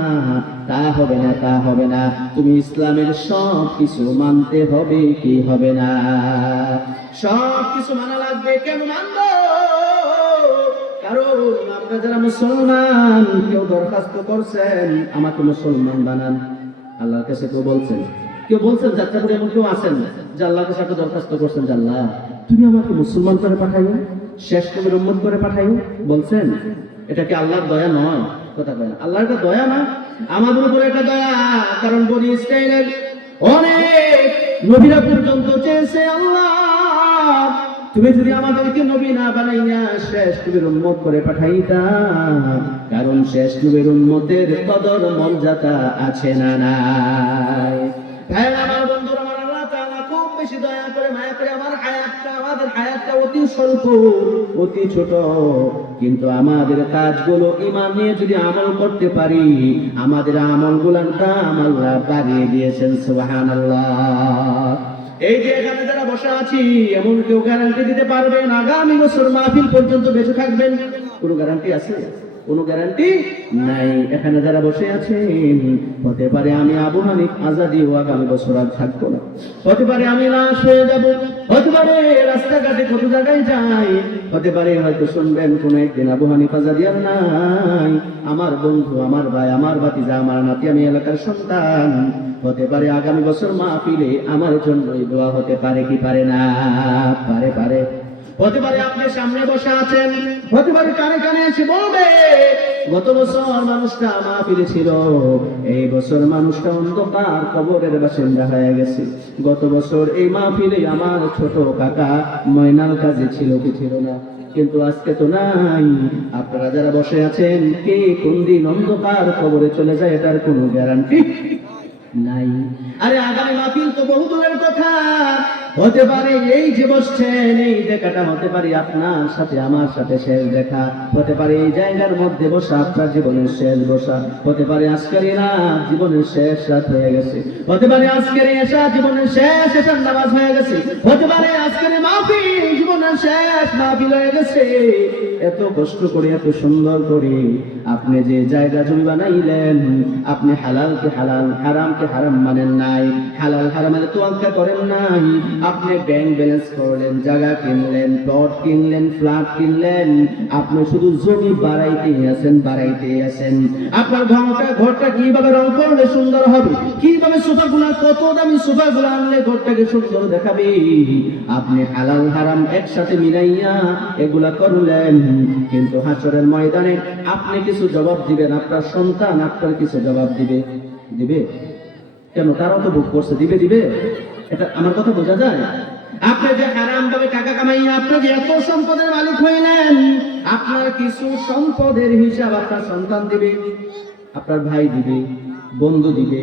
তা হবে না, তা হবে না। তুমি ইসলামের সব কিছু মানতে হবে, কি হবে না? সব কিছু মানা লাগবে। কেন মানবো? কারণ আমরা যারা মুসলমান, কেউ দরখাস্ত করছেন আমাকে মুসলমান বানান, আল্লাহর কাছে কেউ বলছেন যাত্রাপুরে এমন কেউ আছেন যে আল্লাহর কাছে একটা দরখাস্ত করছেন যে আল্লাহ তুমি আমাকে মুসলমান করে পাঠাইও, শেষ নবীর উম্মত করে পাঠাইও? বলছেন? এটা কি আল্লাহর দয়া নয়? কথা বলেন, আল্লাহর এটা দয়া না? আমাদের উপরে এটা দয়া। কারণ বনি ইসরাইলের অনেক নবীরা পর্যন্ত চেয়েছে আল্লাহ তুমি যদি আমাদেরকে নবী না বানাইয়া শেষ নবীর উম্মত করে পাঠাইতা। কারণ শেষ নবীর উম্মতের কদর মর্যাদা আছে না নাই? ভাই আমার, বন্ধুরা আমার, আল্লাহ তাআলা খুব বেশি দয়া করে মায়া করে আমাদের হায়াতটা অতি স্বল্প, অতি ছোট, কিন্তু আমাদের কাজগুলো ঈমান নিয়ে যদি আমল করতে পারি, আমাদের আমলগুলোর দাম আল্লাহ বাড়িয়ে দিয়েছেন। সুবহানাল্লাহ। এই যে এখানে যারা বসে আছি, এমন কেউ গ্যারান্টি দিতে পারবেন আগামী বছর মাহফিল পর্যন্ত বেঁচে থাকবেন? কোনো গ্যারান্টি আছে? কোনো গ্যারান্টি নাই। এখানে যারা বসে আছেন, হতে পারে আমি আবু হানিফ আজাদী আগামী বছর আর থাকবো না, হতে পারে আমি লাশ হয়ে যাব, হতে পারে রাস্তাঘাটে কত জায়গায় যাই, হতে পারে হয়তো শুনবেন কোন একদিন আবু হানিফ আজাদী আর নাই। আমার বন্ধু, আমার ভাই, আমার ভাতিজা, আমার নাতি, আমি এলাকার সন্তান, হতে পারে আগামী বছর মাহফিলে আমার জন্যই দোয়া হতে পারে, কি পারে না? পারে। হতে পারে আপনি সামনে বসে আছেন, হতে পারে কানে কানে এসে বলবে গত বছর মানুষটা মাহফিলে ছিল, এই বছর মানুষটা অন্ধকার কবরের বাসিন্দা হয়ে গেছে। গত বছর এই মাহফিলে আমার ছোট কাকা ময়নাল কাজী ছিল, কি ছিল না? কিন্তু আজকে তো নাই। আপনারা যারা বসে আছেন, কে কোন দিন অন্ধকার কবরে চলে যায় এটার কোনো গ্যারান্টি নাই। আরে আগামী মাহফিল তো বহু দূরের কথা। হতে পারে এই যে বসছেন, এই দেখাটা হতে পারে আপনার সাথে আমার সাথে শেষ দেখা, হতে পারে এই জায়গার মধ্যে বসা আপনার জীবনের শেষ বসা, হতে পারে আজকের রাত জীবনের শেষ রাত হয়ে গেছে, হতে পারে আজকের এশা জীবনের শেষ এশার নামাজ হয়ে গেছে, হতে পারে আজকের মাহফিল জীবনের শেষ মাহফিল হয়ে গেছে। এত কষ্ট করে, এত সুন্দর করে আপনি যে জায়গা জমি বানাইলেন, আপনি হালালকে হালাল, হারামকে হারাম মানেন নাই, হালাল হারামের তোয়াক্কা করেন নাই। আপনি ব্যাংক ব্যালেন্স করলেন, জায়গা কিনলেন, প্লট কিনলেন, ফ্ল্যাট কিনলেন, আপনি শুধু জমি বাড়াইতেই আছেন। আপনার ঘরটা কিভাবে রং করলে সুন্দর হবে, কিভাবে সোফাগুলা, কত দামি সোফাগুলা আনলে ঘরটাকে সুন্দর দেখাবে, আপনি হালাল হারাম একসাথে মিলাইয়া এগুলা করলেন। কিন্তু হাসরের ময়দানে আপনি কিছু জবাব দিবেন, আপনার সন্তান আপনার কিছু জবাব দিবে কেন? তারাও তো ভোগ করছে, দিবে। এটা আমার কথা বোঝা যায়? আপনি যে হারাম ভাবে টাকা কামাইয়া আপনি যে এত সম্পদের মালিক হইলেন, আপনার কিছু সম্পদের হিসাব আপনার সন্তান দিবে, আপনার ভাই দিবে, বন্ধু দিবে।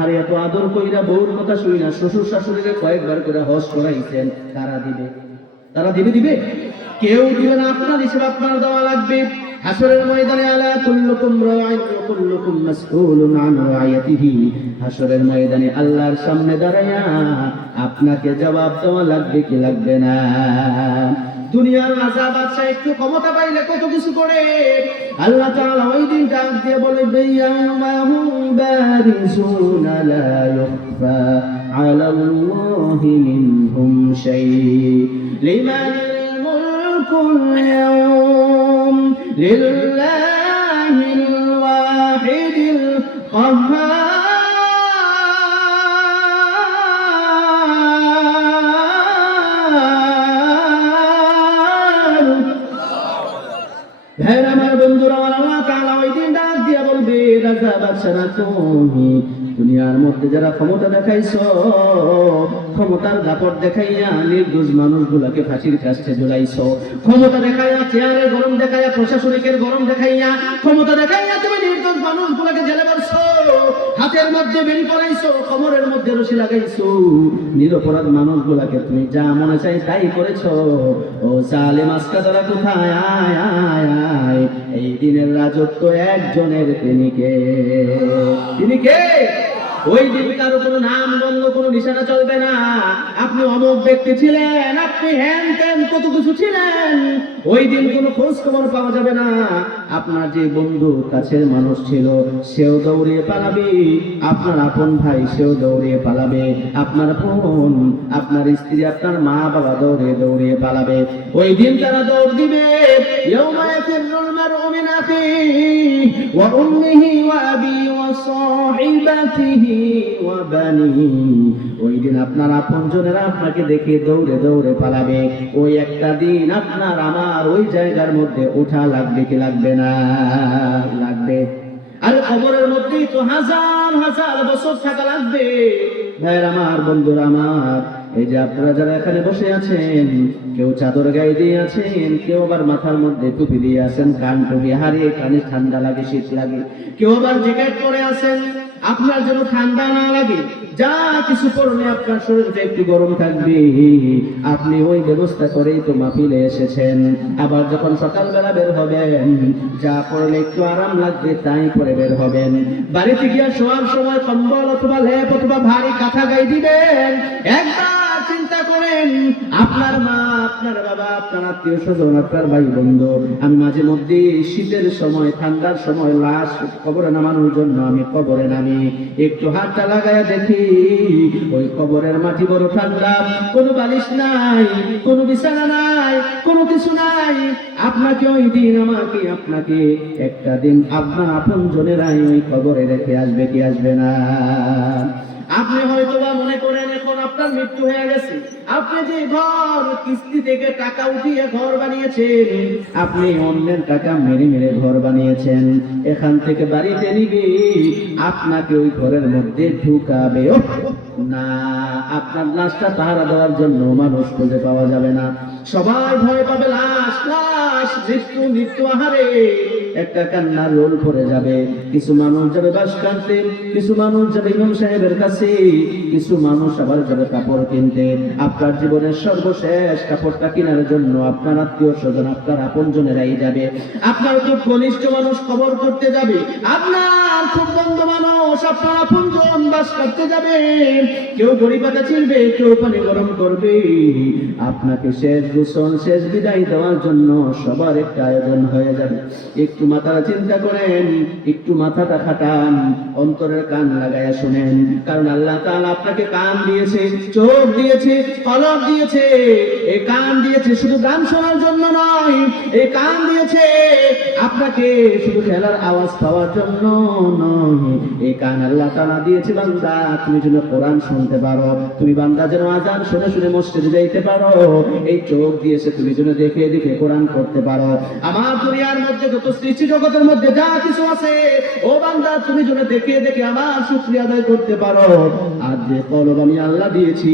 আরে এত আদর কইরা বউর কথা শুই না, শ্বশুর শাশুড়িকে কয়েকবার করে হজ করাইছেন, তারা দিবে? কেউ দিবে না। আপনার হিসাব আপনার দেওয়া লাগবে। হাসরের ময়দানে আলা কুল্লুকুম রা'ইন ওয়া কুল্লুকুম মাসউলুন আন রা'য়াতিহি, হাসরের ময়দানে আল্লাহর সামনে দাঁড়ায়া আপনাকে জবাব দেওয়া লাগবে কি লাগবে না? দুনিয়ার রাজা বাদশা একটু ক্ষমতা পাইলে কত কিছু করে। আল্লাহ তাআলা ওই দিন ডাক দিয়ে বলে ইয়াউমাহুম বারিজুনা লা ইউখফা আলাল্লাহি মিনহুম শাই লিমানিল মুলকুল ইয়াউম লিল্লাহিল ওয়াহিদিল কাহ্হার। হ্যাঁ আমার বন্ধুরা, আল্লাহ তাআলা ওই দিন ডাক দিয়া বলবে রাজা বাদশারা তুমি দুনিয়ার মধ্যে যারা ক্ষমতা দেখাইছো, ক্ষমতার দাপট দেখাইয়া নির্দোষ মানুষগুলাকে ফাঁসির কাছে ঝুলাইছো, ক্ষমতা দেখাইয়া চেয়ারের গরম দেখাইয়া প্রশাসনিকের গরম দেখাইয়া ক্ষমতা দেখাইয়া তুমি নির্দোষ মানুষগুলাকে জেলে মারছো, হাতের মধ্যে বেড়ি পরাইছো, কোমরের মধ্যে রশি লাগাইছো, নিরপরাধ মানুষগুলাকে তুমি যা মনে চাই তাই করেছো। ও জালেম আজকে তারা কোথায়? আয় এই দিনের রাজত্ব একজনের, তিনি কে? ওই দিন কারো কোনো নাম গন্ধ কোনো নিশানা চলবে না। আপনি অমুক ব্যক্তি ছিলেন, আপনি হ্যান ত্যান কত কিছু ছিলেন, ওই দিন কোনো খোঁজ খবর পাওয়া যাবে না। আপনার যে বন্ধু কাছের মানুষ ছিল সেও দৌড়িয়ে পালাবে, আপনার আপন ভাই সেও দৌড়িয়ে পালাবে, আপনার বোন, আপনার স্ত্রী, আপনার মা বাবা দৌড়িয়ে দৌড়িয়ে পালাবে। ওই দিন তারা দৌড় দিবে। ইয়াউমা ইয়াফিরুল মারউ মিন আখিহি ওয়া উম্মিহি ওয়া আবিহি ওয়া সাহিবাতিহি ওয়া বানিহি। ওই দিন আপনার আপনজনেরা আপনাকে দেখে দৌড়ে দৌড়ে পালাবে। ওই একটা দিন আপনার আমার ওই জায়গার মধ্যে ওঠা লাগবে কি লাগবে না? লাগবে। আর কবরের মধ্যেই তো হাজার হাজার বছর থাকা লাগবে। ভাইয়ের আমার, বন্ধুরা আমার, এই যে আপনারা যারা এখানে বসে আছেন, কেউ চাদর গায়ে দিয়ে আছেন, কেউ আবার মাথার মধ্যে টুপি দিয়ে আছেন, কান টুপি হারিয়ে কানে ঠান্ডা লাগে, শীত লাগে, কেউ আবার জ্যাকেট পরে আছেন। আপনার জন্য ঠান্ডা না লাগে, যা কিছু পরনে আপনার শরীরটা একটু গরম থাকবে, আপনি ওই ব্যবস্থা করেই তো মাহফিলে এসেছেন। আবার যখন সকালবেলা বের হবেন, যা পরলে একটু আরাম লাগবে তাই পরে বের হবেন। বাড়িতে গিয়ে শোয়ার সময় কম্বল অথবা লেপ অথবা ভারী কাঁথা গায়ে দিবেন। একবার চিন্তা করেন, আপনার মা, আপনার বাবা, আপনার আত্মীয় স্বজন, আপনার ভাই বন্ধু, আমি মাঝে মধ্যে শীতের সময়, ঠান্ডার সময় লাশ কবরে নামানোর জন্য আমি কবরে নামি, একটু হাতটা লাগায়া দেখি, ওই কবরের মাটি বড় ঠান্ডা, কোনো বালিশ নাই, কোনো বিছানা নাই, কোনো কিছু নাই। আপনাকে ওই দিন, আমাকে আপনাকে একটা দিন আপনার আপন জনেরাই ওই কবরে রেখে আসবে কি আসবে না? আপনি হয়তো বা মনে করেন এখন আপনার মৃত্যু হয়ে গেছে, আপনি যে ঘর কিস্তি থেকে টাকা উঠিয়ে ঘর বানিয়েছেন, আপনি অন্যের টাকা মেরে মেরে ঘর বানিয়েছেন, এখান থেকে বাড়িতে নিবে, আপনাকে ওই ঘরের মধ্যে ঢুকাবে না। আপনার লাশটা পাহারা দেওয়ার জন্য মানুষ খুঁজে পাওয়া যাবে না। সবাই ভয় পাবে, লাশ লাশ, মৃত্যু মৃত্যু, আহারে। একটা কান্নার রোল পড়ে যাবে। কিছু মানুষ যাবে বাস কানতে, কিছু মানুষ যাবে ইমাম সাহেবের কাছে, কিছু মানুষ আবার যাবে কাপড় কিনতে। আপনার জীবনের সর্বশেষ কাপড়টা কেনার জন্য আপনার আত্মীয় স্বজন, আপনার আপনজনেরাই যাবে। আপনার খুব ঘনিষ্ঠ মানুষ খবর করতে যাবে, আপনার খুব বন্ধু মানুষ, আপনার আপনজন বাস করতে যাবে। কেউ বড়ি পাতা ছিড়বে, কেউ পানি গরম করবে। আপনাকে শেষ গোসল, শেষ বিদায় দেওয়ার জন্য সবার একটা আয়োজন হয়ে যাবে। একটু মাথাটা চিন্তা করেন, একটু মাথাটা খাটান, অন্তরের কান লাগাইয়া শুনেন। কারণ আল্লাহ তাআলা আপনাকে কান দিয়েছে, চোখ দিয়েছে, কলব দিয়েছে। এই কান দিয়েছে শুধু গান শোনার জন্য নয়, এই কান দিয়েছে আপনাকে শুধু খেলার আওয়াজ পাওয়ার জন্য নয়। এই কান আল্লাহ তাআলা দিয়েছে বান্দা তুমি যেন কোরআন শুনতে পারো, তুমি বান্দা যেন আযান শুনে শুনে মসজিদে যাইতে পারো। এই চোখ দিয়েছে তুমি যেন দেখে দেখে কোরআন পড়তে পারো। আমার দুনিয়ার মধ্যে যত সৃষ্টি জগতের মধ্যে যা কিছু আছে, ও বান্দা তুমি যেন দেখে দেখে আমার শুকরিয়া আদায় করতে পারো। আর যে কলব আমি আল্লাহ দিয়েছি,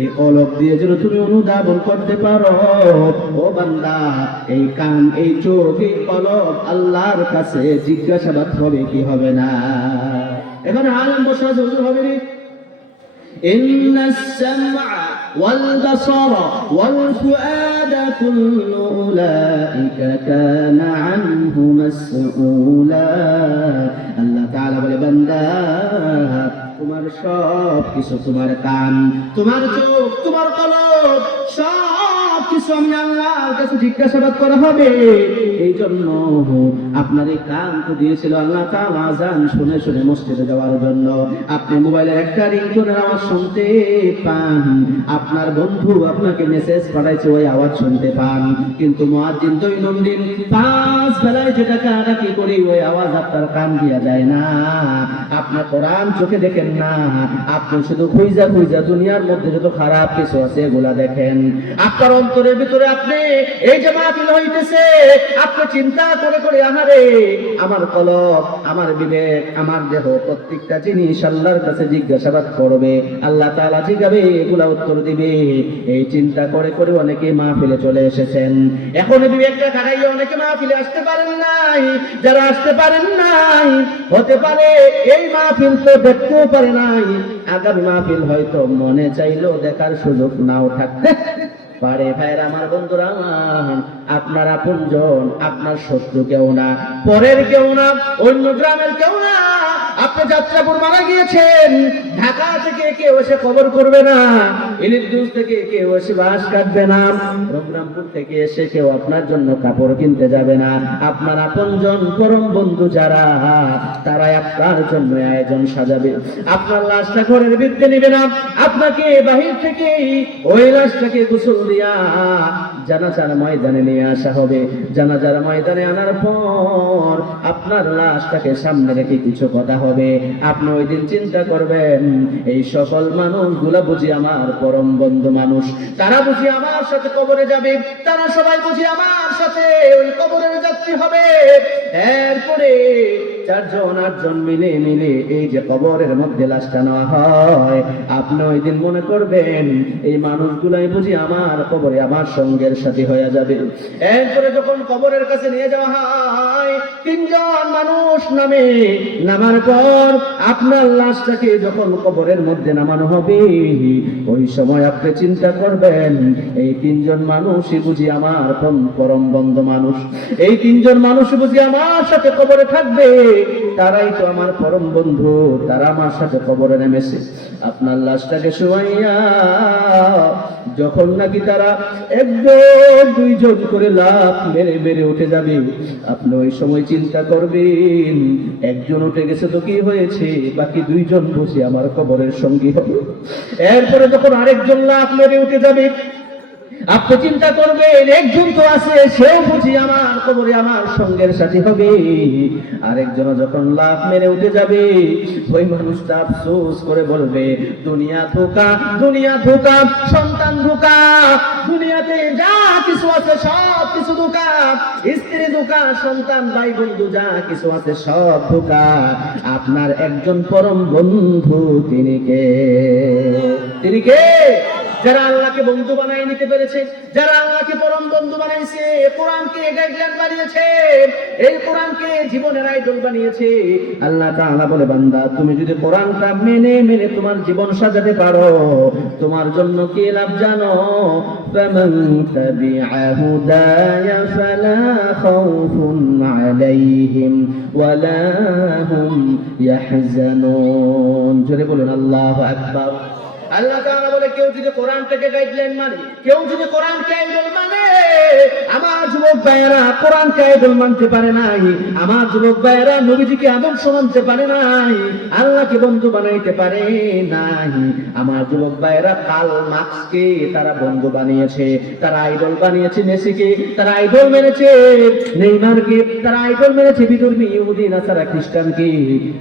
এই কলব দিয়ে যেন তুমি অনুধাবন করতে পারো। ও বান্দা, এই কান, এই চোখ, এই কলব আল্লাহর কাছে জিজ্ঞাসাবাদ হবে কি হবে না? এখানে আলেম বসে আছে, হুজুর হবে নি? إن السمع والبصر والفؤاد كل أولئك كان عنه مسؤولا। আল্লাহ তাআলা বলে, বান্দা তোমার সব কিছু, তোমার কান, তোমার চোখ, তোমার কলব, সব কিছু আমি আল্লাহর কাছে জিজ্ঞাসাবাদ করা হবে। এই জন্য আপনার এই কান তো দিয়েছিল আল্লাহ তাআলা আযান শুনে শুনে মসজিদে যাওয়ার জন্য। আপনি মোবাইলের একটা রিংটোনের আওয়াজ শুনতে পান, আপনার বন্ধু আপনাকে মেসেজ পাঠাইছে, ওই আওয়াজ শুনতে পান। কিন্তু মুয়াজ্জিন দৈনন্দিন 5 বেলায় যেটা কাটাকি করি, ওই আওয়াজ আপনার কান দিয়া যায় না। আপনার কোরআন চোখে দেখেন না, আপনি শুধু খুঁজা খুঁজা দুনিয়ার মধ্যে যত খারাপ কিছু আছে এগুলা দেখেন। আপনার অন্তরের ভিতরে আপনি এই যে মাহফিল হইতেছে, আপনি চিন্তা করে করে, আহারে আমার কলব, আমার বিবেক, আমার দেহ, প্রত্যেকটা জিনিস আল্লাহর কাছে জিজ্ঞাসাবাদ করবে। আল্লাহ তাআলা জিজ্ঞাবে, এগুলা উত্তর দিবে। এই চিন্তা করে করে অনেকে মাহফিলে চলে এসেছেন। এখন বিবেকটা খাটাইয়া অনেকে মাহফিলে আসতে পারেন নাই। যারা আসতে পারেন নাই, হতে পারে এই মাহফিল তো দেখতেও পারে নাই, আগামী মাহফিল হয়তো মনে চাইলেও দেখার সুযোগ নাও থাকতে পারে। ভাইরা আমার, বন্ধুরা আমার, আপনার আপনজন, আপনার শত্রু কেউ না, পরের কেউ না, অন্য গ্রামের কেউ না, আপনি যাত্রাপুর মারা গিয়েছেন, ঢাকা থেকে কেউ এসে কবর করবে না, ইলিশগঞ্জ থেকে কেউ এসে বাঁশ কাটবে না, রঘুরামপুর থেকে এসে কেউ আপনার জন্য কাপড় কিনতে যাবে না। আপনার আপনজন পরম বন্ধু যারা, তারাই আপনার জন্য আয়োজন সাজাবে। আপনার লাশটা ঘরের ভিতরে নেবে না, আপনাকে বাহির থেকে ওই লাশটাকে গোসল দিয়া জানাজার ময়দানে নিয়ে আসা হবে। জানাজার ময়দানে আনার পর আপনার লাশটাকে সামনে রেখে কিছু কথা হবে। আপনি ওই দিন চিন্তা করবেন, এই সকল মানুষগুলা বুঝি আমার পরম বন্ধু মানুষ, তারা বুঝি আমার সাথে কবরে যাবে, তারা সবাই বুঝি আমার সাথে ওই কবরের যাত্রী হবে। এরপরে 4 জন 8 জন মিলে মিলে এই যে কবরের মধ্যে লাশটা নেওয়া হয়, আপনি ওই দিন মনে করবেন এই মানুষগুলাই বুঝি আমার কবরে আমার সঙ্গের সাথী হয়ে যাবে। এরপরে যখন কবরের কাছে নিয়ে যাওয়া হয়, 3 জন মানুষ নামার পর আপনার লাশটাকে যখন কবরের মধ্যে নামানো হবে, ওই সময় আপনি চিন্তা করবেন এই 3 জন মানুষই বুঝি আমার পরম বন্ধু মানুষ, এই 3 জন মানুষ বুঝি আমার সাথে কবরে থাকবে, তারাই তো আমার পরম বন্ধু, তারা আমার সাথে কবরে নেমেছে। আপনার লাশটাকে শোয়াইয়া যখন নাকি তারা 1 জন 2 জন করে লাফ মেরে মেরে উঠে যাবে, আপনি ওই সময় চিন্তা করবেন একজন উঠে গেছে তো কি হয়েছে, বাকি 2 জন বসে আমার কবরের সঙ্গী হবে। এরপরে যখন আরেকজন লাফ মেরে উঠে যাবে, আপনি চিন্তা করবেন একজন তো আছে, সেও বুঝি আমার কবরে আমার সঙ্গের সাথী হবে। আরেকজন যখন লাফ মেরে উঠে যাবে, ওই মানুষটা আফসোস করে বলবে, দুনিয়া ধোঁকা, দুনিয়া ধোঁকা, সন্তান ধোঁকা, দুনিয়াতে যা কিছু আছে সব কিছু ধোঁকা, স্ত্রী ধোঁকা, সন্তান, ভাই বন্ধু যা কিছু আছে সব ধোঁকা। আপনার একজন পরম বন্ধু তিনি কে? তিনি কে? যারা আল্লাহকে বন্ধু বানাই নিতে পেরেছে, যারা আল্লাহকে পরম বন্ধু বানাইছে, কোরআনকে গাইডলাইন বানিয়েছে, এই কোরআনকে জীবনের আইডল বানিয়েছে। আল্লাহ তাআলা বলে, বান্দা তুমি যদি কোরআনটা মেনে মেনে তোমার জীবন সাজাতে পারো, তোমার জন্য কি লাভ জানো? ফামান তাবিআ হুদায়া ফালা খাউফুন আলাইহিম ওয়ালা হুম ইয়াহজানুন। জোরে বলুন আল্লাহু আকবার। আল্লাহ তাআলা বলে, কেউ যদি কোরআনটাকে গাইডলাইন মানে, কেউ যদি কোরআনকে আইডল মানে, আমার যুবক ভাইয়েরা কোরআনকে আইডল মানতে পারে নাই, আমার যুবক ভাইয়েরা নবীজিকে আদর্শ মানতে পারে নাই, আল্লাহকে বন্ধু বানাইতে পারে নাই। আমার যুবক ভাইয়েরা কার্ল মার্কসকে তারা বন্ধু বানিয়েছে, তারা আইডল বানিয়েছে, মেসিকে তারা আইডল মেনেছে, নেইমারকে তারা আইডল মেনেছে, বিধর্মী ইহুদি নাসারা খ্রিস্টানকে।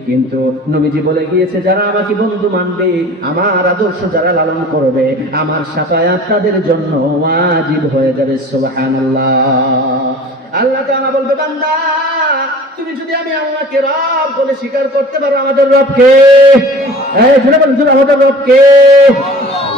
কিন্তু নবীজি বলে গিয়েছে, যারা আমাকে বন্ধু মানবে, আমার আদর্শ যারা লালন করবে, আমার শাফায়াত তাদের জন্য ওয়াজিব হয়ে যাবে। সুবহানাল্লাহ। আল্লাহ তাআলা বলবে, বান্দা তুমি যদি আমি আল্লাহকে রব বলে স্বীকার করতে পারো, আমাদের রব কে? এই জোরে বলুন, জোরে, আমাদের রব কে?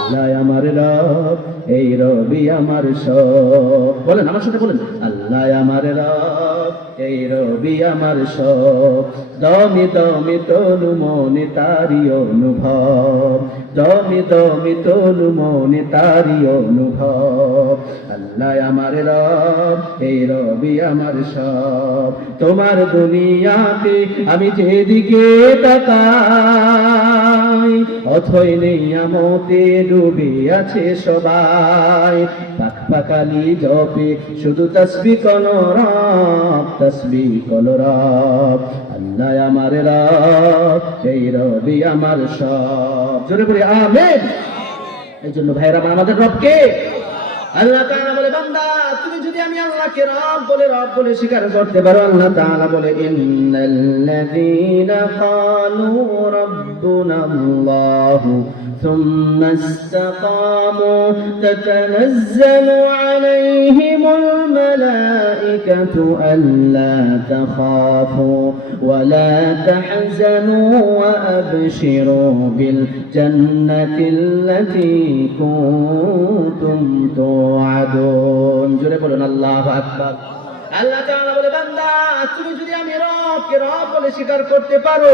আল্লাহ আমার রব, এই রবি আমার সব। বলেন আমার সাথে, বলেন, আল্লাহ আমার রব, এই রবি আমার সব। দমি দমি তনু মনে তারি অনুভব, দমি দমি তনু মনে তারি অনুভব। আল্লাহ আমার রব, এই রবি আমার সব। তোমার দুনিয়াতে আমি যেদিকে তাকাই, অথই নিয়ামতে ডুবে আছে সবাই। পাখালি জপে শুধু তাসবিহ করো রব, তাসবিহ করো রব। আল্লাহ আমার রব, এই রবি আমার সব। জোরে বলি আমিন। এই জন্য ভাইরা আমাদের রব কে? আল্লাহ তাআলা বলে, বান্দা তুমি যদি আমি আল্লাহকে রব বলে স্বীকার করতে পারো, আল্লাহ তাআলা বলে, ইন্নাল্লাযীনা ক্বালু রাব্বুনাল্লাহু সুম্মা ইসতাকামু তাতানাজ্জালু আলাইহিমুল মালাইকাতু আল্লা তাখাফু ওয়া লা তাহজানু ওয়া আবশিরু বিল জান্নাতিল্লাতী কুনতুম তুআদুন। জোরে বলুন আল্লাহু আকবার। আল্লাহ তাআলা বলে, বান্দা তুমি যদি আমি রবকে রব বলে স্বীকার করতে পারো,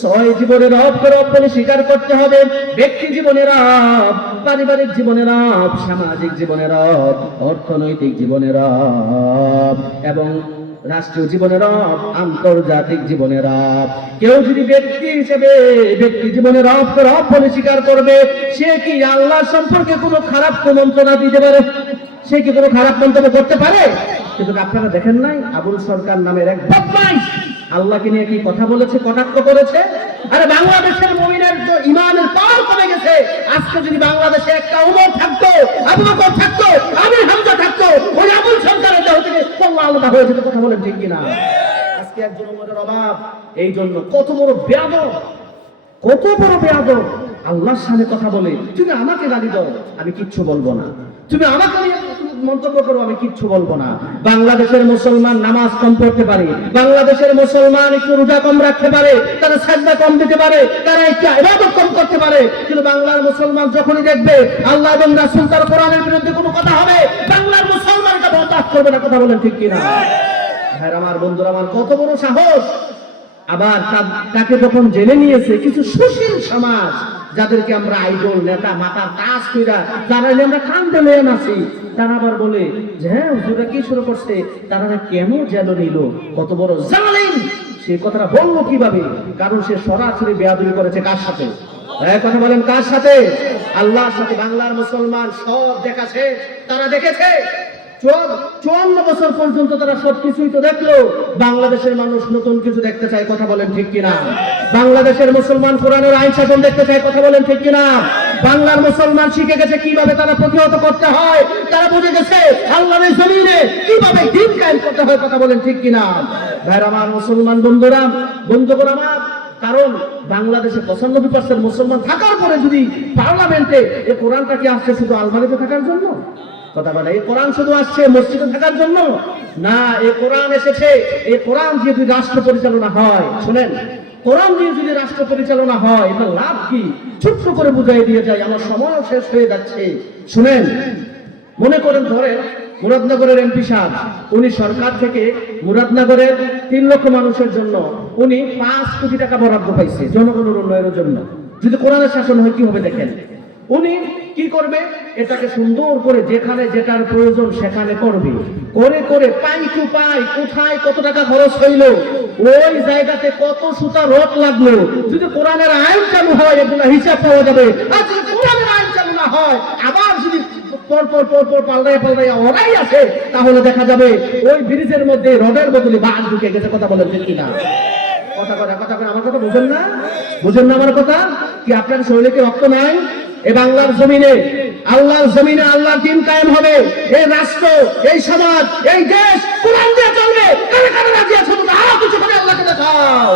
6 জীবনে রবকে রব বলে স্বীকার করতে হবে। ব্যক্তি জীবনে রব, পারিবারিক জীবনে রব, সামাজিক জীবনে রব, অর্থনৈতিক জীবনে রব, এবং রাষ্ট্রীয় জীবনের রব, আন্তর্জাতিক জীবনের রব। কেউ যদি ব্যক্তি হিসেবে ব্যক্তি জীবনের রবকে রব বলে স্বীকার করবে, সে কি আল্লাহ সম্পর্কে কোনো খারাপ মন্ত্রণা দিতে পারে? সে কি কোনো খারাপ মন্তব্য করতে পারে? কিন্তু আপনারা দেখেন নাই, আবুল সরকার নামের এক বদমাইশ আল্লাহকে নিয়ে কি কথা বলেছে, কটাক্ষ করেছে। আরে বাংলাদেশের মুমিনের তো ইমানের পাওয়ার কমে গেছে। আজকে যদি বাংলাদেশে একটা উমর থাকতো, আবু বকর থাকতো, আমির হামজা থাকতো, ওই আবুল সরকারের দেহ থেকে আল্লাহ আলাদা হয়ে যেত। কথা বলেন ঠিক কিনা? আজকে একজন উমরের অভাব। এই জন্য কত বড় বেয়াদব, কত বড় বেয়াদব আল্লাহর সামনে কথা বলে, তুমি আমাকে গালি দাও আমি কিচ্ছু বলবো না, তুমি আমাকে মন্তব্য করো আমি কিচ্ছু বলবো না। বাংলাদেশের মুসলমান নামাজ কম পড়তে পারে, বাংলাদেশের মুসলমান একটু রোজা কম রাখতে পারে, তারা সাজদা কম দিতে পারে, তারা একটু ইবাদত কম করতে পারে, কিন্তু বাংলার মুসলমান যখনই দেখবে আল্লাহ এবং রাসূল তার কোরআনের বিরুদ্ধে কোনো কথা হবে, বাংলার মুসলমান এটা বরদাস্ত করবে না। কথা বলেন ঠিক কিনা? ভাইরা আমার, বন্ধুরা আমার, কত বড় সাহস! আবার তাকে যখন জেনে নিয়েছে কিছু সুশীল সমাজ, যাদেরকে আমরা আইডল নেতা মাথা কাজ কইরা যারা আমরা কান্দে লয়ে নাছি, তারা আবার বলে যে হ্যাঁ হুজুরা কি শুরু করছে, তারা কেন যেন নিল, কত বড় জালিম! সে কথাটা বললো কিভাবে? কারণ সে সরাসরি বেয়াদবি করেছে কার সাথে? কথা বলেন কার সাথে? আল্লাহর সাথে। বাংলার মুসলমান সব দেখাছে, তারা দেখেছে 54 বছর পর্যন্ত তারা সবকিছুই তো দেখলো। বাংলাদেশের মানুষ নতুন কিছু দেখতে চায়। কথা বলেন ঠিক কিনা? বাংলাদেশের মুসলমান কোরআনের আইন শাসন দেখতে চায়। কথা বলেন ঠিক কিনা? বাংলার মুসলমান শিখে গেছে কিভাবে তারা প্রতিহত করতে হয়, তারা বুঝে গেছে আল্লাহর জমিনে কিভাবে দিন কায়েম করতে হয়। কথা বলেন ঠিক কিনা? ভাইরা আমার, মুসলমান বন্ধুরা, বন্ধুগণ আমার, কারণ বাংলাদেশে 95% মুসলমান থাকার পরে যদি পার্লামেন্টে এই কোরআনটা কি আসছে শুধু আলমারিতে থাকার জন্য? কথা বলে, এই কোরআন শুধু আসছে মসজিদে থাকার জন্য না। এই কোরআন এসেছে, এই কোরআন দিয়ে যদি রাষ্ট্র পরিচালনা হয়, শুনেন, কোরআন দিয়ে যদি রাষ্ট্র পরিচালনা হয় এটা লাভ কি? ছোট্ট করে বুঝাই দিয়ে যায়, আমার সময়ও শেষ হয়ে যাচ্ছে। শুনেন, মনে করেন ধরেন মুরাদনগরের এমপি সাহেব, উনি সরকার থেকে মুরাদনগরের 3 লক্ষ মানুষের জন্য উনি 5 কোটি টাকা বরাদ্দ পাইছে জনগণের উন্নয়নের জন্য। যদি কোরআনের শাসন হয় কি হবে দেখেন। উনি কি করবে? এটাকে সুন্দর করে যেখানে যেটার প্রয়োজন সেখানে করবে, করে করে পাই টু পাই, কোথায় কত টাকা খরচ হইল, ওই জায়গাতে কত সুতা রড লাগলো। যদি কোরআনের আইন চালু হয় এগুলো হিসাব পাওয়া যাবে। আর যদি কোরআনের আইন চালু না হয়, আবার যদি পর পাল্টাইয়া ওরাই আছে, তাহলে দেখা যাবে ওই ব্রিজের মধ্যে রডের বদলে বাঘ ঢুকে গেছে। কথা বলেন ঠিক কিনা? কথা করে আমার কথা বুঝেন না? বুঝেন না আমার কথা? কি আপনার শরীরে কি রক্ত নাই? এই বাংলার জমিনে, আল্লাহর জমিনে আল্লাহর দ্বীন কায়েম হবে। এই রাষ্ট্র, এই সমাজ, এই দেশ কোরআন দিয়ে চলবে। কারা কারা রাজি আছে? হাত উঁচু করে আল্লাহকে দেখাও।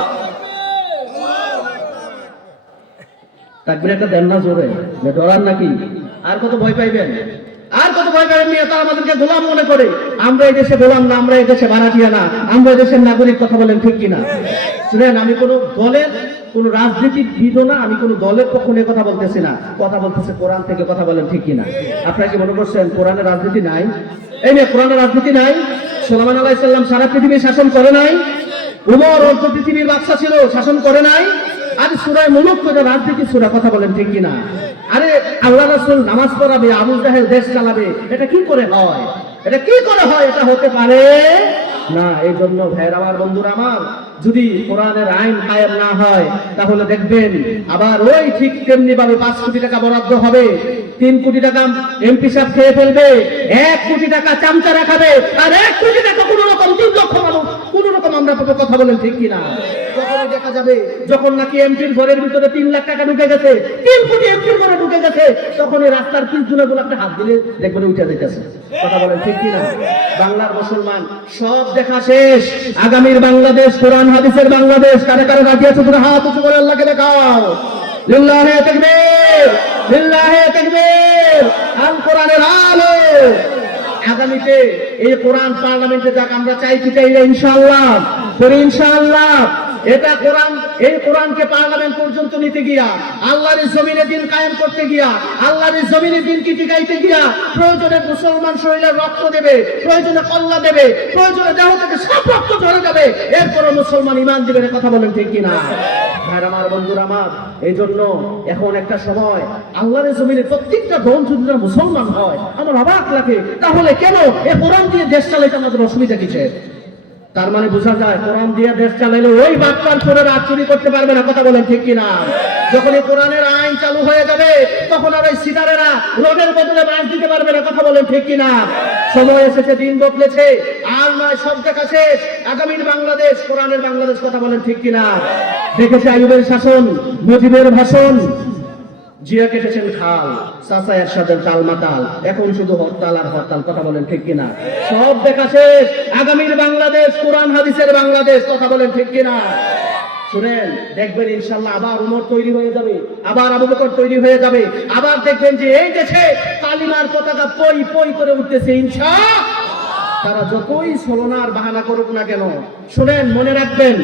তাকবীর একটা দেন না জোরে, ডরান নাকি? আর কত ভয় পাইবেন? আর কত ভয় পাইবেন? তারা আমাদেরকে গোলাম মনে করে। আমরা এই দেশে গোলাম না, আমরা এই দেশে ভাড়াটিয়া না, আমরা এই দেশের নাগরিক। কথা বলেন ঠিক কিনা? শুনেন, আমি কোন দলের কোন রাজনীতিবিদ না, আমি কোন দলের পক্ষ নিয়ে কথা বলতেছি না, কথা বলতেছে কোরআন থেকে। কথা বলেন ঠিক কিনা? আপনারা কি মনে করছেন কোরআনের রাজনীতি নাই? এই নিয়ে কোরআনের রাজনীতি নাই? সুলাইমান আলাইহিস সালাম সারা পৃথিবী শাসন করে নাই? উমর অর্ধ পৃথিবীর বাদশা ছিল, শাসন করে নাই? আজ সূরা মুলক তো রাজনীতি সূরা। কথা বলেন ঠিক কিনা? আরে আল্লাহ রাসূল নামাজ পড়াবে, আবু জাহেল দেশ চালাবে, এটা কি করে হয়? এটা কি করে হয়? এটা হতে পারে না। এই জন্য ভাইরা আমার, বন্ধুরা আমার, যদি কোরআনের আইন কায়েম না হয় তাহলে দেখবেন আবার ওই ঠিক তেমনি ভাবে 5 কোটি টাকা বরাদ্দ হবে, 3 কোটি টাকা এমপি সাহেব খেয়ে ফেলবে, 1 কোটি টাকা চামচারা খাবে, আর 1 কোটি টাকা কোন রকম 3 লক্ষ মানুষ কোন রকম আমরা পাবো। কথা বলেন ঠিক কিনা? তখন দেখা যাবে যখন নাকি এমপির ঘরের ভিতরে 3 লাখ টাকা ঢুকে গেছে, 3 কোটি এমপির ঘরে ঢুকে গেছে, তখন এই রাস্তার 30 জনের একটা হাত দিলে দেখবেন উঠে যাইতেছে। কথা বলেন ঠিক কিনা? বাংলার মুসলমান সব দেখা শেষ। আগামীর বাংলাদেশ কোরআন হাদিসের বাংলাদেশ। কারে কারে রাজি আছে? তোমরা হাত উঁচু করে আল্লাহকে দেখাও। লিল্লাহি তাকবীর, লিল্লাহি তাকবীর। আল কোরআনের আলো। আগামীতে এই কোরআন পার্লামেন্টে যাক, আমরা চাই কি চাই না? ইনশাআল্লাহ করি, ইনশাআল্লাহ। এটা কোরআন, এই কোরআনকে পার্লামেন্ট পর্যন্ত নিতে গিয়া, আল্লাহর জমিনে দিন কায়েম করতে গিয়া, আল্লাহর জমিনে দিনকে টিকাইতে গিয়া প্রয়োজনে মুসলমান শরীরে রক্ত দেবে, প্রয়োজনে কল্লা দেবে, প্রয়োজনে দেহ থেকে সব রক্ত ঝরে যাবে, এরপরও মুসলমান ঈমান দিবে। কথা বলেন ঠিক কিনা? ভাইরা আমার, বন্ধুরা আমার, এই জন্য এখন একটা সময় আল্লাহর জমিনে প্রত্যেকটা দল যদি মুসলমান হয় আমার অবাক লাগে। তাহলে কেন এ কোরআন দিয়ে দেশ চালাইতে আমাদের অসুবিধা কিসের? তার মানে বোঝা যায় কোরআন দিয়ে দেশ চালাইলে ওই বাচ্চার করে রাত চুরি করতে পারবে না। কথা বলেন ঠিক কিনা? যখন এই কোরআনের আইন চালু হয়ে যাবে তখন আর ওই সিটারেরা রোডের বদলে বাঁশ দিতে পারবে না। কথা বলেন ঠিক কিনা? সময় এসেছে, দিন বদলেছে, আর নয় সব দেখা শেষ। আগামীর বাংলাদেশ কোরআনের বাংলাদেশ। কথা বলেন ঠিক কিনা? দেখেছে আইয়ুবের শাসন, মুজিবের ভাষণ, জিয়া কেটেছেন খাল, চাচা এরশাদের তাল মাতাল, এখন শুধু হরতাল আর হরতাল। কথা বলেন ঠিক কিনা? সব দেখা শেষ। আগামীর বাংলাদেশ কোরআন হাদিসের বাংলাদেশ। কথা বলেন ঠিক কিনা? শুনেন, দেখবেন ইনশাআল্লাহ আবার উমর তৈরি হয়ে যাবে, আবার আবু বকর তৈরি হয়ে যাবে, আবার দেখবেন যে এই দেশে কালিমার পতাকা পই পই করে উঠতেছে ইনশাআল্লাহ। তারা যতই ছলনার বাহানা করুক না কেন, শুনেন মনে রাখবেন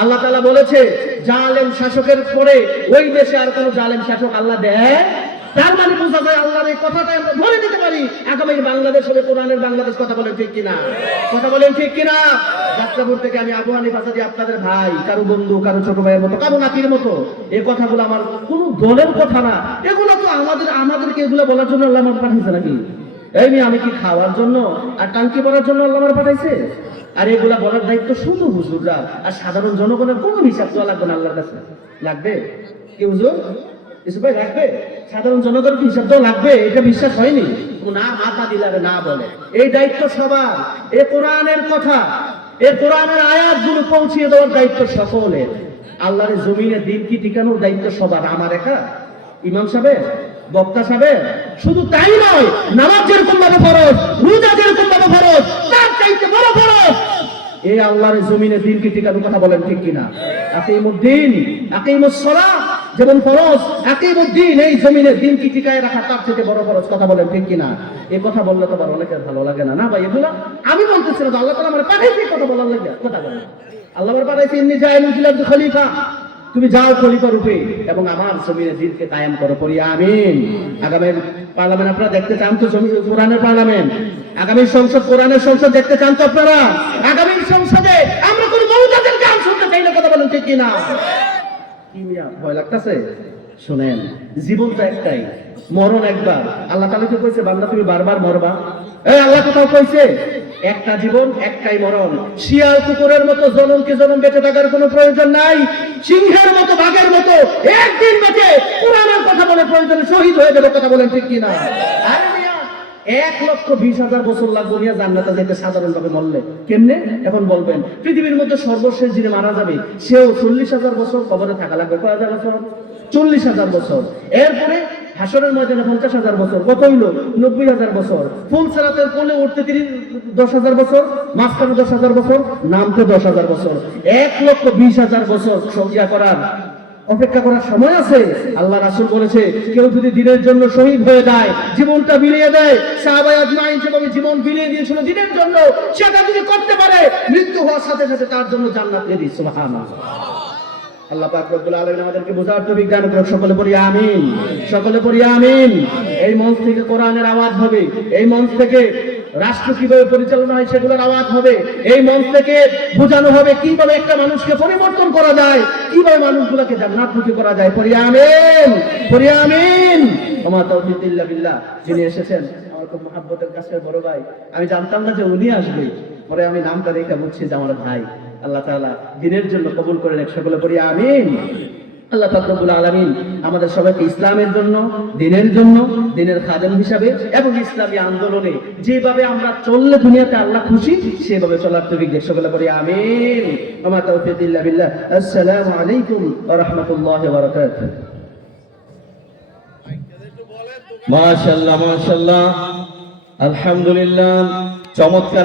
আল্লাহ তাআলা বলেছে জালেম শাসকের পরে ওই দেশে আর কোনো জালেম শাসক আল্লাহ দেয়। তার মানে বোঝা যায় আল্লাহর এই কথাটা আমরা ধরে নিতে পারি, আগামীর বাংলাদেশ হবে কোরআনের বাংলাদেশ। কথা বলেন ঠিক কিনা? কথা বলেন ঠিক কিনা? যাত্রাপুর থেকে আমি আবু হানিফা সাদি আপনাদের ভাই, কারো বন্ধু, কারো ছোট ভাইয়ের মতো, কারো নাতির মতো। এই কথাগুলো আমার কোনো দলের কথা না, এগুলো তো আমাদেরকে এগুলো বলার জন্য আল্লাহ আমাকে পাঠিয়েছে নাকি? আমি কি খাওয়ার জন্য আর টাঙ্কি পড়ার জন্য আল্লাহ আমার পাঠাইছে? আর এগুলা বলার দায়িত্ব শুধু হুজুররা, আর সাধারণ জনগণের কোনো হিসাব তো লাগবে না আল্লাহর কাছে। লাগবে কি হুজুর? কিছু ভাই লাগবে? সাধারণ জনগণের হিসাব তো লাগবে, এটা বিশ্বাস হয়নি? না মাথা দিলাবে না বলে। এই দায়িত্ব সবার। এ কোরআনের কথা, এ কোরআনের আয়াতগুলো পৌঁছিয়ে দেওয়ার দায়িত্ব সকলের। আল্লাহর জমিনে দিন কি ঠিকানোর দায়িত্ব সবার। আমার একা, ইমাম সাহেব, বক্তা সাহেব, শুধু তাই নয়, নামাজ যেরকম ভাবে ফরজ, রোজা যেরকম ভাবে ফরজ, তার চাইতে বড় ফরজ এই আল্লাহর জমিনে দিন কি ঠিকানোর। কথা বলেন ঠিক কিনা? আকিমুদ্দিন, আকিমুস সালাহ যেমন ফরজ, আকিমুদ্দিন এই জমিনে দিন কি ঠিকায় রাখা তার থেকে বড় ফরজ। কথা বলেন ঠিক কিনা? এই কথা বললে তো আবার অনেকের ভালো লাগে না। না ভাই, এগুলা আমি বলতেছি না, আল্লাহ তাআলা আমার পাঠাইছে কথা বলার লাগে। কথা বলেন, আল্লাহ আমার পাঠাইছে ইন্নী জাইলুল ফিল আরদি খলিফা, তুমি যাও খলিফা রূপে এবং আমার জমিনে দিনকে কায়েম করো। পড়ি আমিন। আগামীর পার্লামেন্ট আপনারা দেখতে চান তো? কোরআনের পার্লামেন্ট, আগামীর সংসদ কোরআনের সংসদ দেখতে চান তো আপনারা? আগামীর সংসদে আমরা কোন মৌতাদের গান শুনতে চাই না। কথা বলেন ঠিক কিনা? কি মিয়া ভয় লাগতেছে? শুনেন, জীবন তো একটাই, মরণ একবার। আল্লাহ তাআলা কি কইছে বান্দা তুমি বারবার মরবা? আল্লাহ কোথাও কইছে? একটা জীবন একটাই মরণ। শিয়াল কুকুরের মতো জনমকে জনম বেঁচে থাকার কোনো প্রয়োজন নাই। সিংহের মতো, বাঘের মতো একদিন বেঁচে কোরআনের কথা বলে প্রয়োজনে শহীদ হয়ে যাবে। কথা বলেন ঠিক কিনা? আরে মিয়া 1,20,000 বছর লাগবে নিয়ে জান্নাতে যেতে সাধারণ ভাবে মরলে। কেমনে? এখন বলবেন পৃথিবীর মধ্যে সর্বশেষ যিনি মারা যাবে সেও 40,000 বছর কবরে থাকা লাগবে। কয় হাজার বছর? 40,000 বছর। এরপরে হাসরের ময়দানে 50,000 বছর। কত হইল? 90,000 বছর। ফুল সিরাতের কোলে উঠতে 10,000 বছর, মাঝখানে 10,000 বছর, নামতে 10,000 বছর। 1,20,000 বছর সহিয়া করার অপেক্ষা করার সময় আছে। আল্লাহ রাসূল বলেছে কেউ যদি দিনের জন্য শহীদ হয়ে যায়, জীবনটা বিলিয়ে দেয়, সাহাবায়ে আজমাইন যেভাবে জীবন বিলিয়ে দিয়েছিল দিনের জন্য, সেটা যদি করতে পারে মৃত্যু হওয়ার সাথে সাথে তার জন্য জান্নাত রেডি। সুবহানাল্লাহ। আল্লাহ পাক রব্বুল আলামিন আমাদেরকে বোঝার তৌফিক দান করুন। সকলে পড়ি আমিন। সকলে পড়ি আমিন। এই মঞ্চ থেকে কোরআনের আওয়াজ হবে, এই মঞ্চ থেকে রাষ্ট্র কিভাবে পরিচালনা হয় সেগুলোর আওয়াজ হবে, এই মঞ্চ থেকে বোঝানো হবে কিভাবে একটা মানুষকে পরিবর্তন করা যায়, কিভাবে মানুষগুলোকে জান্নাতমুখী করা যায়। পড়ি আমিন, পড়ি আমিন। ওমা তাওফীক ইল্লা বিল্লাহ। যিনি এসেছেন আমার খুব মহব্বতের কাছের বড় ভাই, আমি জানতাম না যে উনি আসবে, পরে আমি নামটা দেখে বুঝছি যে আমার ভাই। আল্লাহ তাআলা দিনের জন্য কবুল করে নেন। সকলে পড়ি আমিন। আল্লাহ পাক রব্বুল আলামিন আমাদের সবাইকে ইসলামের জন্য, দিনের জন্য, দিনের খাদেম হিসাবে এবং ইসলামী আন্দোলনে যেভাবে আমরা চললে দুনিয়াতে আল্লাহ খুশি সেভাবে চলার তৌফিক দেন। সকলে পড়ি আমিন। ওয়া মা তাওফীক ইল্লা বিল্লাহ। আসসালামু আলাইকুম ওয়া রাহমাতুল্লাহি ওয়া বারাকাতুহু। মাশাআল্লাহ, মাশাআল্লাহ, আলহামদুলিল্লাহ, চমৎকার।